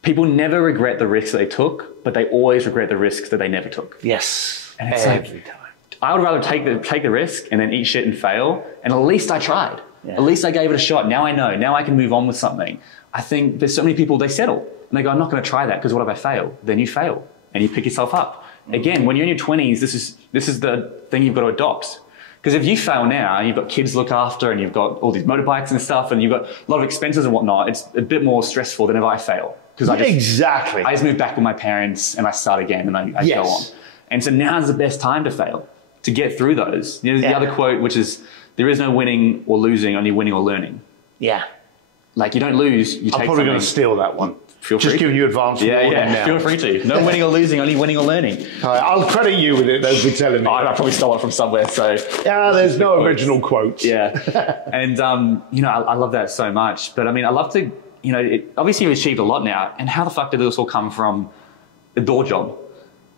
people never regret the risks they took, but they always regret the risks that they never took. Yes, and it's every time. I would rather take the risk and then eat shit and fail, and at least I tried. Yeah. At least I gave it a shot. Now I know. Now I can move on with something. I think there's so many people, they settle. And they go, I'm not going to try that because what if I fail? Then you fail and you pick yourself up. Again, when you're in your 20s, this is the thing you've got to adopt. Because if you fail now, you've got kids to look after and you've got all these motorbikes and stuff and you've got a lot of expenses and whatnot, it's a bit more stressful than if I fail. Because I just move back with my parents and I start again and I go on. And so now's the best time to fail, to get through those. You know, the other quote, which is, there is no winning or losing, only winning or learning. Yeah. Like you don't lose, you take something. I'm probably going to steal that one. Feel free. Just giving you advance warning now. Feel free to. No winning or losing, only winning or learning. I'll credit you with it, they'll be telling me. I probably stole it from somewhere, so. Yeah, there's no original quotes. Yeah. And, you know, I love that so much. But I mean, I love to, you know, obviously you've achieved a lot now. And how the fuck did this all come from the door job?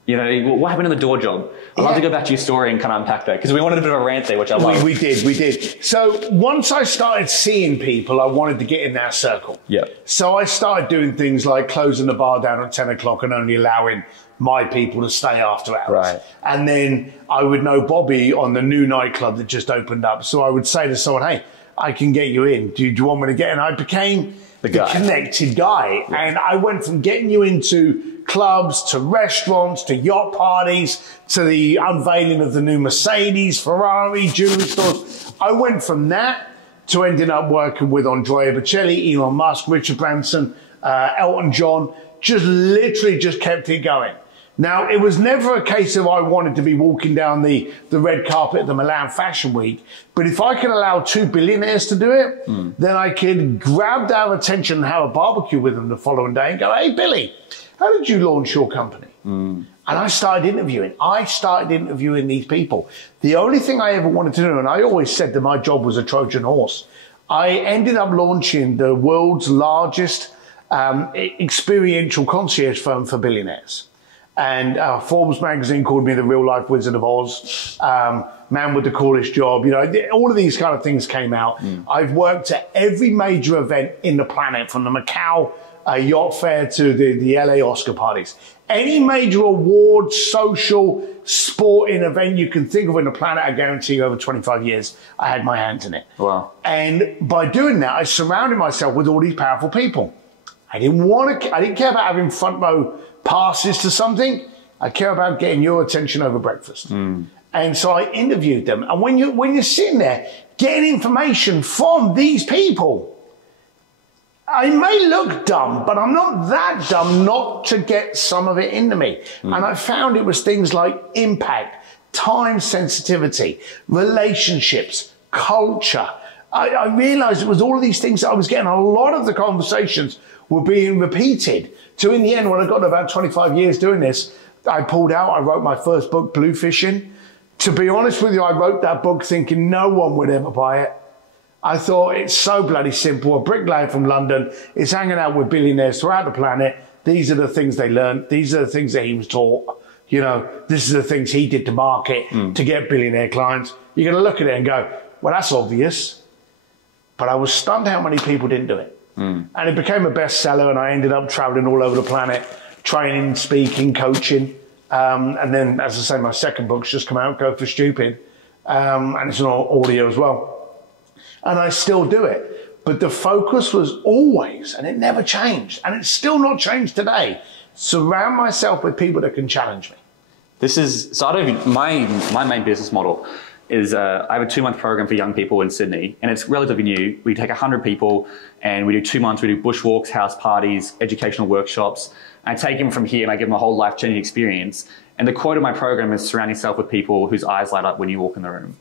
You know, what happened in the door job? I'd love to go back to your story and kind of unpack that because we wanted a bit of a rant there, which I love. We did. So once I started seeing people, I wanted to get in that circle. Yeah. So I started doing things like closing the bar down at 10 o'clock and only allowing my people to stay after hours. Right. And then I would know Bobby on the new nightclub that just opened up. So I would say to someone, hey, I can get you in. Do you want me to get in? I became the connected guy. Yeah. And I went from getting you into clubs, to restaurants, to yacht parties, to the unveiling of the new Mercedes, Ferrari, jewelry stores. I went from that to ending up working with Andrea Bocelli, Elon Musk, Richard Branson, Elton John, literally kept it going. Now, it was never a case of I wanted to be walking down the red carpet at the Milan Fashion Week, but if I could allow 2 billionaires to do it, then I could grab their attention and have a barbecue with them the following day and go, hey, Billy, how did you launch your company? And I started interviewing these people. The only thing I ever wanted to do, and I always said that my job was a Trojan horse, I ended up launching the world's largest experiential concierge firm for billionaires. And Forbes magazine called me the real life Wizard of Oz, man with the coolest job. You know, all of these kind of things came out. I've worked at every major event in the planet, from the Macau yacht fair to the LA Oscar parties. Any major award, social, sporting event you can think of in the planet, I guarantee you over 25 years, I had my hands in it. Wow. And by doing that, I surrounded myself with all these powerful people. I didn't care about having front row passes to something. I care about getting your attention over breakfast. And so I interviewed them. And when you're sitting there getting information from these people, I may look dumb, but I'm not that dumb not to get some of it into me. And I found it was things like impact, time sensitivity, relationships, culture. I realized it was all of these things that I was getting. A lot of the conversations were being repeated. So in the end, when I got to about 25 years doing this, I pulled out. I wrote my first book, Bluefishing. To be honest with you, I wrote that book thinking no one would ever buy it. I thought it's so bloody simple. A bricklayer from London is hanging out with billionaires throughout the planet. These are the things they learned. These are the things that he was taught. You know, this is the things he did to market to get billionaire clients. You're going to look at it and go, well, that's obvious. But I was stunned how many people didn't do it. And it became a bestseller, and I ended up traveling all over the planet, training, speaking, coaching. And then, as I say, my second book's just come out, Go for Stupid. and it's an audio as well. And I still do it. But the focus was always, and it never changed, and it's still not changed today, surround myself with people that can challenge me. My main business model is I have a 2-month program for young people in Sydney, and it's relatively new. We take 100 people and we do 2 months. We do bushwalks, house parties, educational workshops. I take them from here and I give them a whole life-changing experience. And the quote of my program is surround yourself with people whose eyes light up when you walk in the room.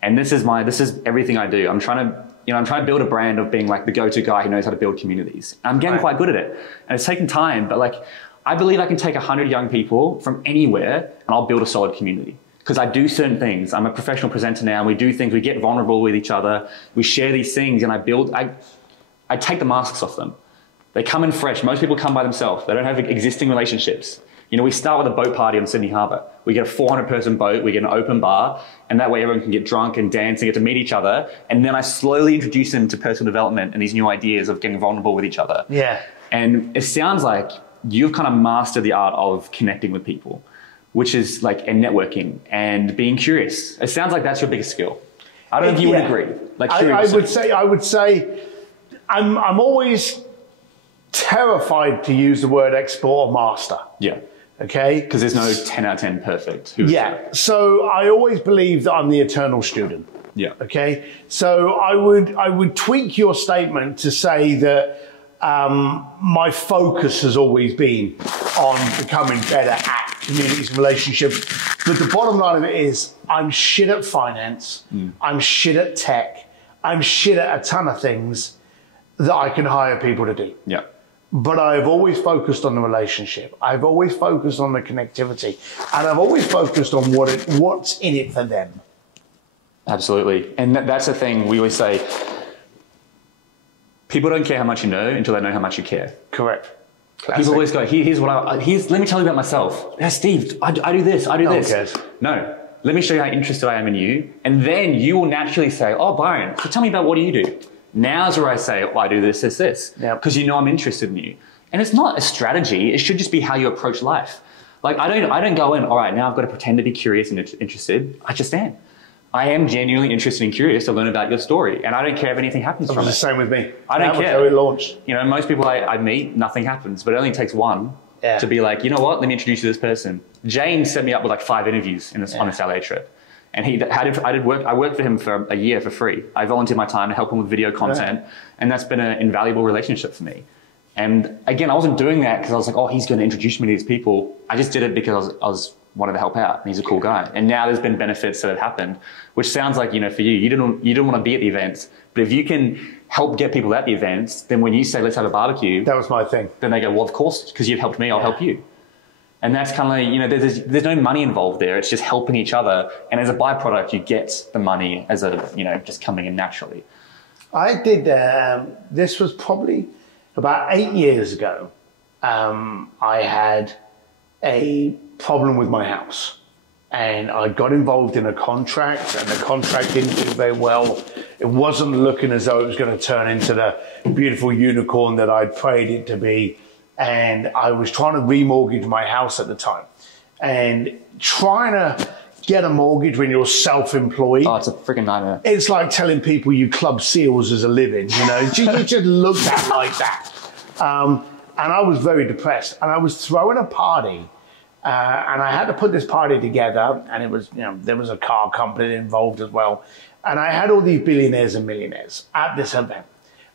And this is everything I do. I'm trying to build a brand of being like the go-to guy who knows how to build communities. I'm getting quite good at it, and it's taken time, but like I believe I can take 100 young people from anywhere and I'll build a solid community. Because I do certain things. I'm a professional presenter now, and we do things, we get vulnerable with each other, we share these things, and I take the masks off them. They come in fresh. Most people come by themselves. They don't have existing relationships. You know, we start with a boat party on Sydney Harbour. We get a 400-person boat, we get an open bar, and that way everyone can get drunk and dance and get to meet each other. And then I slowly introduce them to personal development and these new ideas of getting vulnerable with each other. Yeah. And it sounds like you've kind of mastered the art of connecting with people, which is like and networking and being curious. It sounds like that's your biggest skill. I don't know if you would agree. Like I would say I'm always terrified to use the word expert or master. Yeah. Okay? Because there's no 10 out of 10 perfect. So I always believe that I'm the eternal student. Yeah. Okay? So I would tweak your statement to say that my focus has always been on becoming better at communities and relationships. But the bottom line of it is I'm shit at finance. I'm shit at tech. I'm shit at a ton of things that I can hire people to do. Yeah. But I've always focused on the relationship. I've always focused on the connectivity. And I've always focused on what's in it for them. Absolutely. And that's the thing we always say. People don't care how much you know until they know how much you care. Correct. Classic. People always go, let me tell you about myself. Yeah, Steve, I do this, I do this. No one cares. No, let me show you how interested I am in you. And then you will naturally say, oh, Byron, so tell me about what do you do? Now's where I say, oh, I do this. Because you know I'm interested in you. And it's not a strategy. It should just be how you approach life. Like, I don't go in, all right, now I've got to pretend to be curious and interested. I just am. I am genuinely interested and curious to learn about your story. And I don't care if anything happens from it. It's the same with me. I don't care. How it launched. You know, most people I meet, nothing happens. But it only takes one to be like, you know what, let me introduce you to this person. James set me up with like 5 interviews on this LA trip. And I worked for him for a year for free. I volunteered my time to help him with video content. And that's been an invaluable relationship for me. And again, I wasn't doing that because I was like, oh, he's going to introduce me to these people. I just did it because I was wanted to help out. And he's a cool guy. And now there's been benefits that have happened, which sounds like, you know, for you, you didn't want to be at the events, but if you can help get people at the events, then when you say, let's have a barbecue. That was my thing. Then they go, well, of course, because you've helped me, I'll help you. And that's kind of like, you know, there's no money involved there. It's just helping each other. And as a byproduct, you get the money as a, you know, just coming in naturally. I did, this was probably about 8 years ago. I had a problem with my house and I got involved in a contract and the contract didn't do very well. It wasn't looking as though it was going to turn into the beautiful unicorn that I'd prayed it to be. And I was trying to remortgage my house at the time. And trying to get a mortgage when you're self-employed. Oh, it's a freaking nightmare. It's like telling people you club seals as a living, you know. You just looked at like that. And I was very depressed. And I was throwing a party. And I had to put this party together. And it was, you know, there was a car company involved as well. And I had all these billionaires and millionaires at this event.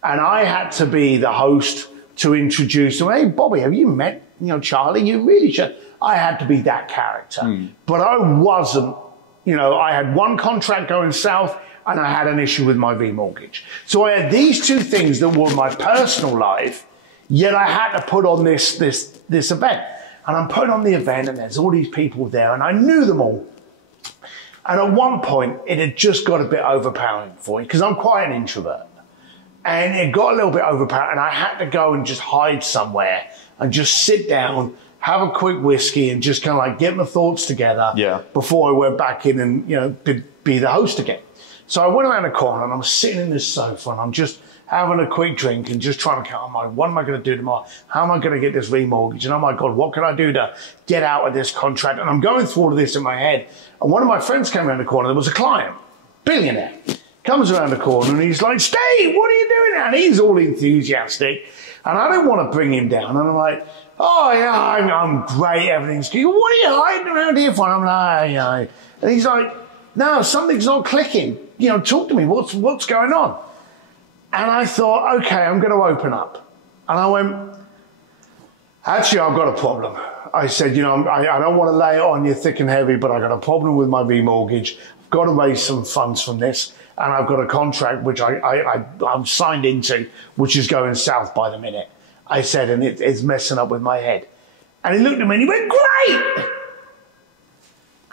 And I had to be the host to introduce them. Hey, Bobby, have you met, you know, Charlie? You really should. I had to be that character. But I wasn't, you know, I had one contract going south and I had an issue with my remortgage. So I had these two things that were my personal life, yet I had to put on this event. And I'm putting on the event and there's all these people there and I knew them all. And at one point, it had just got a bit overpowering for me because I'm quite an introvert. And it got a little bit overpowering and I had to go and just hide somewhere and just sit down, have a quick whiskey and just kind of like get my thoughts together before I went back in and, you know, be the host again. So I went around the corner and I'm sitting in this sofa and I'm just having a quick drink and just trying to count, what am I going to do tomorrow? How am I going to get this remortgage? And oh my God, what can I do to get out of this contract? And I'm going through all of this in my head. And one of my friends came around the corner. There was a client, billionaire, comes around the corner and he's like, Steve, what are you doing? And he's all enthusiastic. And I don't want to bring him down. And I'm like, oh yeah, I'm great, everything's good. What are you hiding around here for? And I'm like, yeah. And he's like, no, something's not clicking. You know, talk to me, what's going on? And I thought, okay, I'm going to open up. And I went, actually, I've got a problem. I said, you know, I don't want to lay it on you thick and heavy, but I've got a problem with my remortgage. I've got to raise some funds from this. And I've got a contract which I'm signed into, which is going south by the minute. I said, and it's messing up with my head. And he looked at me and he went, great!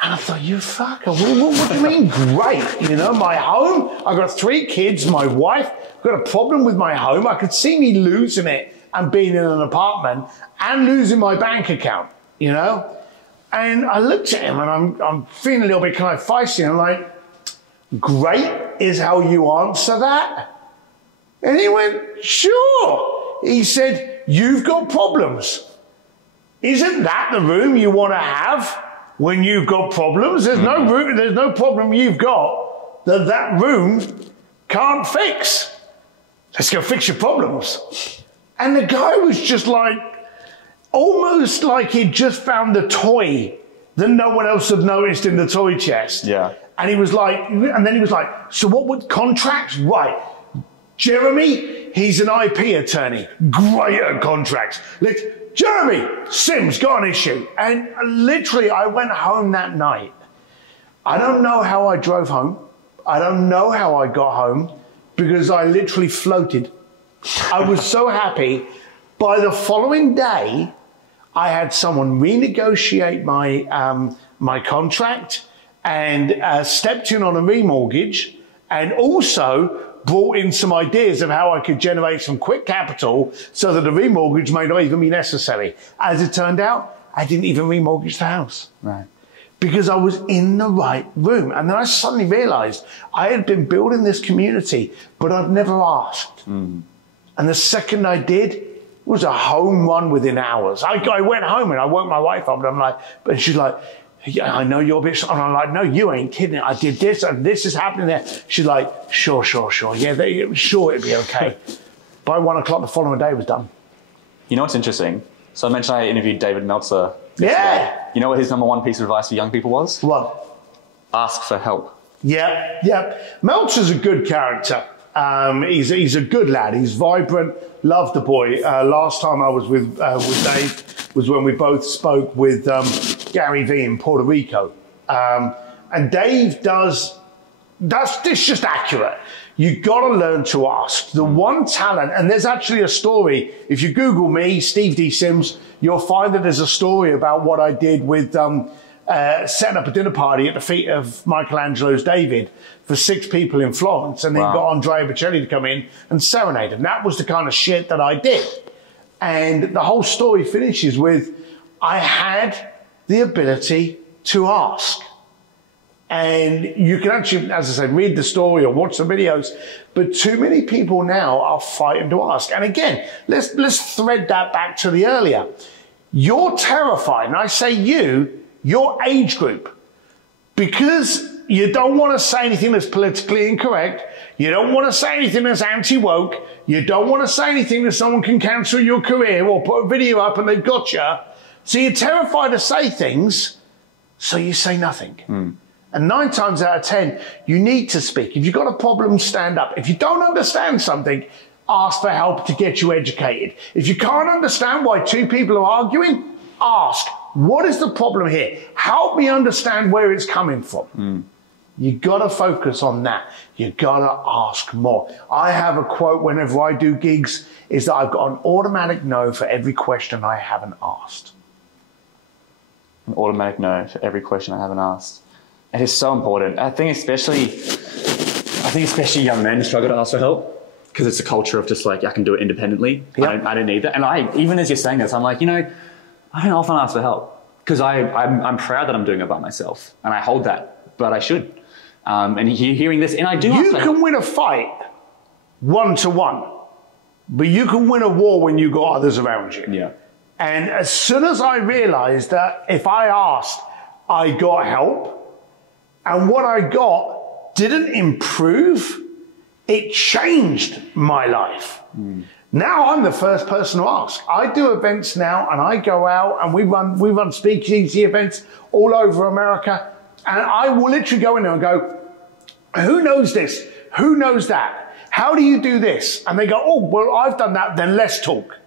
And I thought, you fucker, what do you mean great? You know, my home, I've got 3 kids, my wife, I've got a problem with my home. I could see me losing it and being in an apartment and losing my bank account, you know? And I looked at him and I'm feeling a little bit kind of feisty. I'm like, great is how you answer that? And he went, sure. He said, you've got problems. Isn't that the room you want to have when you've got problems? There's no room, there's no problem you've got that room can't fix. Let's go fix your problems. And the guy was just like, almost like he'd just found the toy that no one else had noticed in the toy chest. Yeah. And he was like, and then he was like, so what would contracts? Right. Jeremy, he's an IP attorney. Great at contracts. Jeremy Sims got an issue. And literally, I went home that night. I don't know how I drove home. I don't know how I got home because I literally floated. I was so happy. By the following day, I had someone renegotiate my contract and stepped in on a remortgage and also brought in some ideas of how I could generate some quick capital so that a remortgage may not even be necessary. As it turned out, I didn't even remortgage the house. Right. Because I was in the right room. And then I suddenly realized I had been building this community, but I'd never asked. And the second I did, it was a home run within hours. I went home and I woke my wife up and I'm like, and she's like, yeah, I know you're a bit, and I'm like, no, you ain't kidding. I did this and this is happening there. She's like, sure. Yeah, sure, it'd be okay. By 1 o'clock the following day, it was done. You know what's interesting? So I mentioned I interviewed David Meltzer yesterday. Yeah. You know what his #1 piece of advice for young people was? What? Ask for help. Yeah. Meltzer's a good character. He's a good lad. He's vibrant. Love the boy. Last time I was with Dave was when we both spoke with Gary V in Puerto Rico. And Dave that's just accurate. You got to learn to ask. The one talent, and there's actually a story. If you Google me, Steve D. Sims, you'll find that there's a story about what I did with setting up a dinner party at the feet of Michelangelo's David for 6 people in Florence, and then got Andrea Bocelli to come in and serenade. And that was the kind of shit that I did. And the whole story finishes with, I had the ability to ask. And you can actually, as I said, read the story or watch the videos, but too many people now are frightened to ask. And again, let's thread that back to the earlier. You're terrified, and I say your age group, because you don't want to say anything that's politically incorrect, you don't want to say anything that's anti-woke, you don't want to say anything that someone can cancel your career or put a video up and they've got you. So you're terrified to say things, so you say nothing. And 9 times out of 10, you need to speak. If you've got a problem, stand up. If you don't understand something, ask for help to get you educated. If you can't understand why 2 people are arguing, ask, what is the problem here? Help me understand where it's coming from. You got to focus on that. You got to ask more. I have a quote whenever I do gigs, is that I've got an automatic no for every question I haven't asked. An automatic no for every question I haven't asked. It is so important. I think especially young men struggle to ask for help because it's a culture of just like, I can do it independently. Yep. I don't need that. And even as you're saying this, I'm like, you know, I don't often ask for help because I'm proud that I'm doing it by myself and I hold that, but I should. And hearing this, and I do. You can win a fight one-to-one. But you can win a war when you've got others around you. Yeah. And as soon as I realized that if I asked, I got help, and what I got didn't improve, it changed my life. Now I'm the first person to ask. I do events now, and I go out and we run speakeasy events all over America, and I will literally go in there and go, who knows this? Who knows that? How do you do this? And they go, oh, well, I've done that, then let's talk.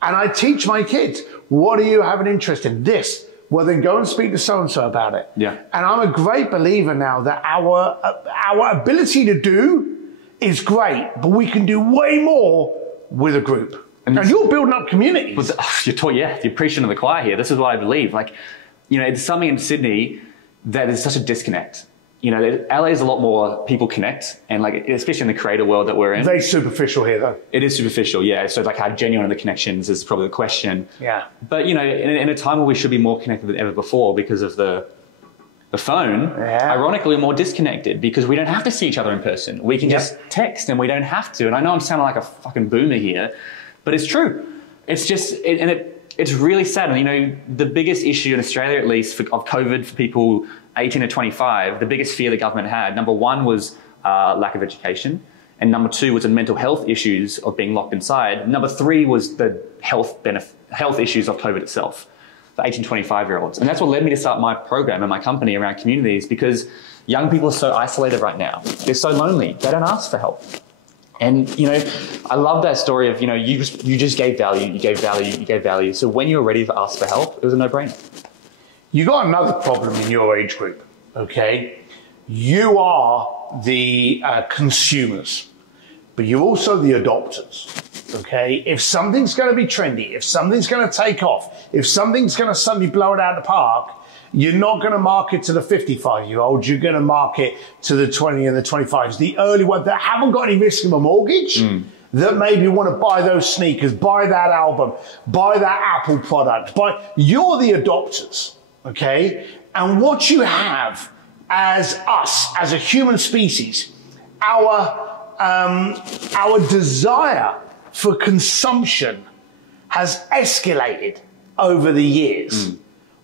And I teach my kids, what do you have an interest in? This. Well, then go and speak to so-and-so about it. Yeah. And I'm a great believer now that our ability to do is great, but we can do way more with a group. And you're building up communities. You're preaching to the choir here. This is what I believe. Like, it's something in Sydney that is such a disconnect. LA is a lot more people connect, and especially in the creator world that we're in. Very superficial here, though. It is superficial, yeah. So how genuine are the connections is probably the question. Yeah. But in a time where we should be more connected than ever before because of the phone, ironically, we're more disconnected because we don't have to see each other in person. We can just text, and we don't have to. And I know I'm sounding like a fucking boomer here, but it's true. It's just, it's really sad. And the biggest issue in Australia, at least, of COVID for people 18 to 25, the biggest fear the government had, number one was lack of education. And number two was the mental health issues of being locked inside. Number three was the health issues of COVID itself, for 18 to 25-year-olds. And that's what led me to start my program and my company around communities, because young people are so isolated right now. They're so lonely. They don't ask for help. And, I love that story of, you just gave value, you gave value, you gave value. So when you're ready to ask for help, it was a no-brainer. You got another problem in your age group, okay? You are the consumers, but you're also the adopters, okay? If something's going to be trendy, if something's going to take off, if something's going to suddenly blow it out of the park, you're not going to market to the 55-year-olds. You're going to market to the 20 and the 25s, the early ones that haven't got any risk of a mortgage, that maybe want to buy those sneakers, buy that album, buy that Apple product. You're the adopters. Okay? And what you have as us, as a human species, our desire for consumption has escalated over the years,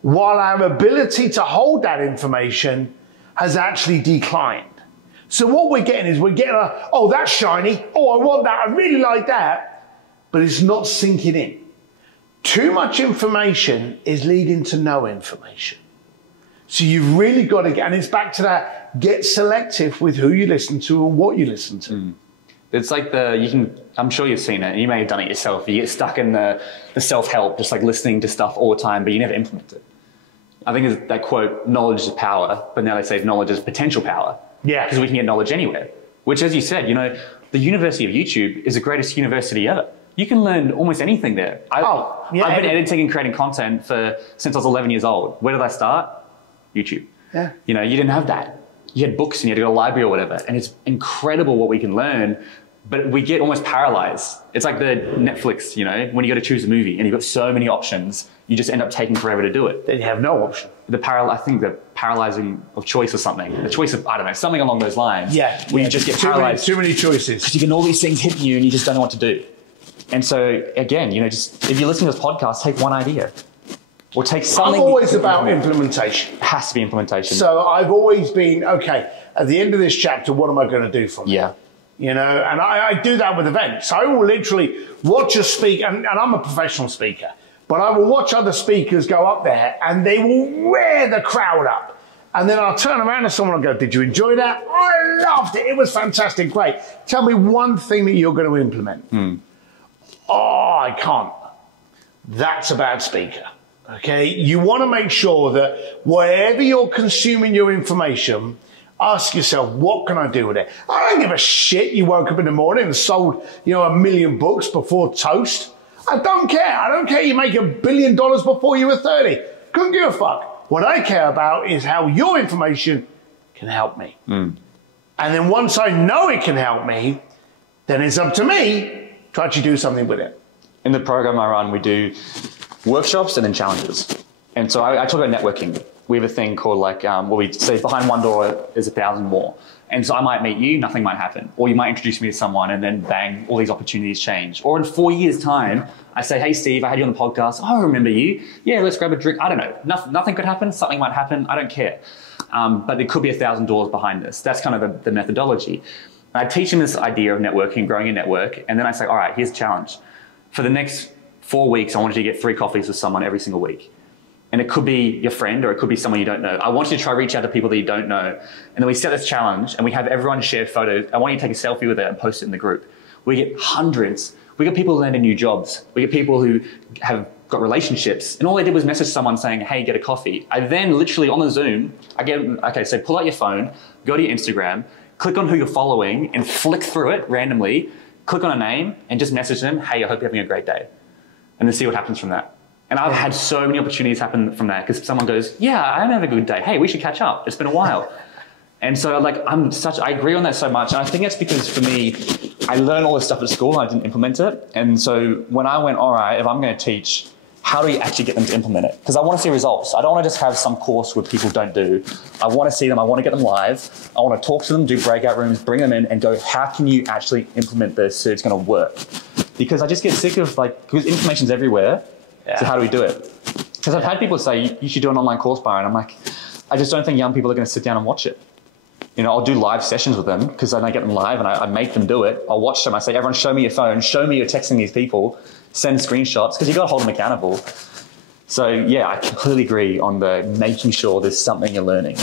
while our ability to hold that information has actually declined. So what we're getting is oh, that's shiny. Oh, I want that. I really like that. But it's not sinking in. Too much information is leading to no information. So you've really got to and it's back to that, get selective with who you listen to and what you listen to. It's like I'm sure you've seen it, you may have done it yourself. You get stuck in the self-help, just listening to stuff all the time, but you never implement it. I think it's that quote, knowledge is power, but now they say knowledge is potential power. Yeah. Because we can get knowledge anywhere. Which, as you said, the University of YouTube is the greatest university ever. You can learn almost anything there. I've been editing and creating content since I was 11 years old. Where did I start? YouTube. Yeah. You didn't have that. You had books and you had to go to a library or whatever. And it's incredible what we can learn, but we get almost paralyzed. It's like the Netflix, when you go to choose a movie and you've got so many options, you just end up taking forever to do it. Then you have no option. I think the paralyzing of choice or something. The choice of, I don't know, something along those lines. Yeah. Where you just get paralyzed. Too many choices. Because you get all these things hitting you and you just don't know what to do. And so, again, just if you're listening to this podcast, take one idea. Or take something. I'm always about implementation. It has to be implementation. So I've always been, okay, at the end of this chapter, what am I going to do for you? Yeah. And I do that with events. I will literally watch a speaker, and I'm a professional speaker, but I will watch other speakers go up there and they will rear the crowd up. And then I'll turn around to someone and go, did you enjoy that? I loved it. It was fantastic. Great. Tell me one thing that you're going to implement. Oh, I can't. That's a bad speaker. Okay? You want to make sure that wherever you're consuming your information, ask yourself, what can I do with it? I don't give a shit you woke up in the morning and sold, 1 million books before toast. I don't care. I don't care you make $1 billion before you were 30. Couldn't give a fuck. What I care about is how your information can help me. And then once I know it can help me, then it's up to me to actually do something with it. In the program I run, we do workshops and then challenges. And so I talk about networking. We have a thing called what we say, behind one door is 1,000 more. And so I might meet you, nothing might happen. Or you might introduce me to someone and then bang, all these opportunities change. Or in 4 years' time, I say, hey, Steve, I had you on the podcast. Oh, I remember you. Yeah, let's grab a drink. I don't know. Nothing could happen. Something might happen. I don't care. But there could be 1,000 doors behind this. That's kind of the methodology. And I teach them this idea of networking, growing a network. And then I say, all right, here's a challenge. For the next 4 weeks, I want you to get 3 coffees with someone every single week. And it could be your friend or it could be someone you don't know. I want you to try reach out to people that you don't know. And then we set this challenge and we have everyone share photos. I want you to take a selfie with it and post it in the group. We get hundreds. We get people who land in new jobs. We get people who have got relationships. And all they did was message someone saying, hey, get a coffee. I then literally on the Zoom, so pull out your phone, go to your Instagram, click on who you're following and flick through it randomly, click on a name and just message them, hey, I hope you're having a great day. And then see what happens from that. And I've had so many opportunities happen from that because someone goes, yeah, I'm having a good day. Hey, we should catch up. It's been a while. And so I agree on that so much. And I think that's because for me, I learned all this stuff at school and I didn't implement it. And so when I went, all right, if I'm going to teach, how do we actually get them to implement it? Because I want to see results. I don't want to just have some course where people don't do. I want to see them. I want to get them live. I want to talk to them, do breakout rooms, bring them in and go, how can you actually implement this so it's going to work? Because I just get sick of because information's everywhere. Yeah. So how do we do it? Because I've had people say, you should do an online course bar. And I'm like, I just don't think young people are going to sit down and watch it. You know, I'll do live sessions with them because then I get them live and I make them do it. I'll watch them. I say, everyone show me your phone. Show me you're texting these people. Send screenshots because you've got to hold them accountable. So yeah, I completely agree on the making sure there's something you're learning.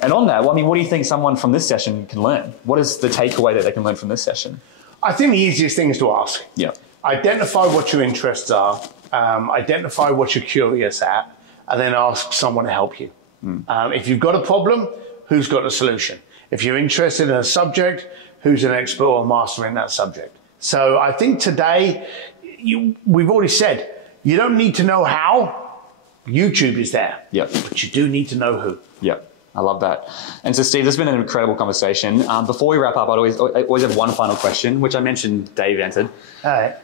And on that, well, I mean, what do you think someone from this session can learn? What is the takeaway that they can learn from this session? I think the easiest thing is to ask. Yeah. Identify what your interests are. Identify what you're curious at, and then ask someone to help you. If you've got a problem, who's got a solution? If you're interested in a subject, who's an expert or master in that subject? So I think today, we've already said, you don't need to know how. YouTube is there. Yep. But you do need to know who. Yep. I love that. And so, Steve, this has been an incredible conversation. Before we wrap up, I always have one final question, which I mentioned Dave answered. All right.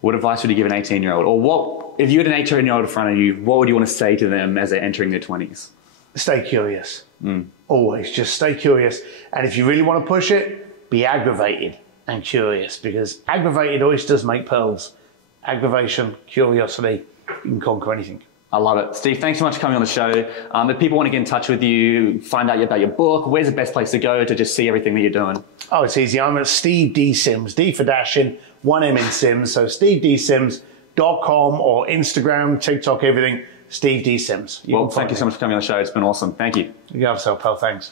What advice would you give an 18-year-old? Or what, if you had an 18-year-old in front of you, what would you want to say to them as they're entering their 20s? Stay curious. Always. Just stay curious. And if you really want to push it, be aggravated and curious, because aggravated oysters make pearls. Aggravation, curiosity, you can conquer anything. I love it. Steve, thanks so much for coming on the show. If people want to get in touch with you, find out about your book, where's the best place to go to just see everything that you're doing? Oh, it's easy. I'm at Steve D. Sims, D for dashing, 1M in Sims. So stevedsims.com or Instagram, TikTok, everything, Steve D. Sims. Well, thank you so much for coming on the show. It's been awesome. Thank you. You have yourself, pal. Thanks.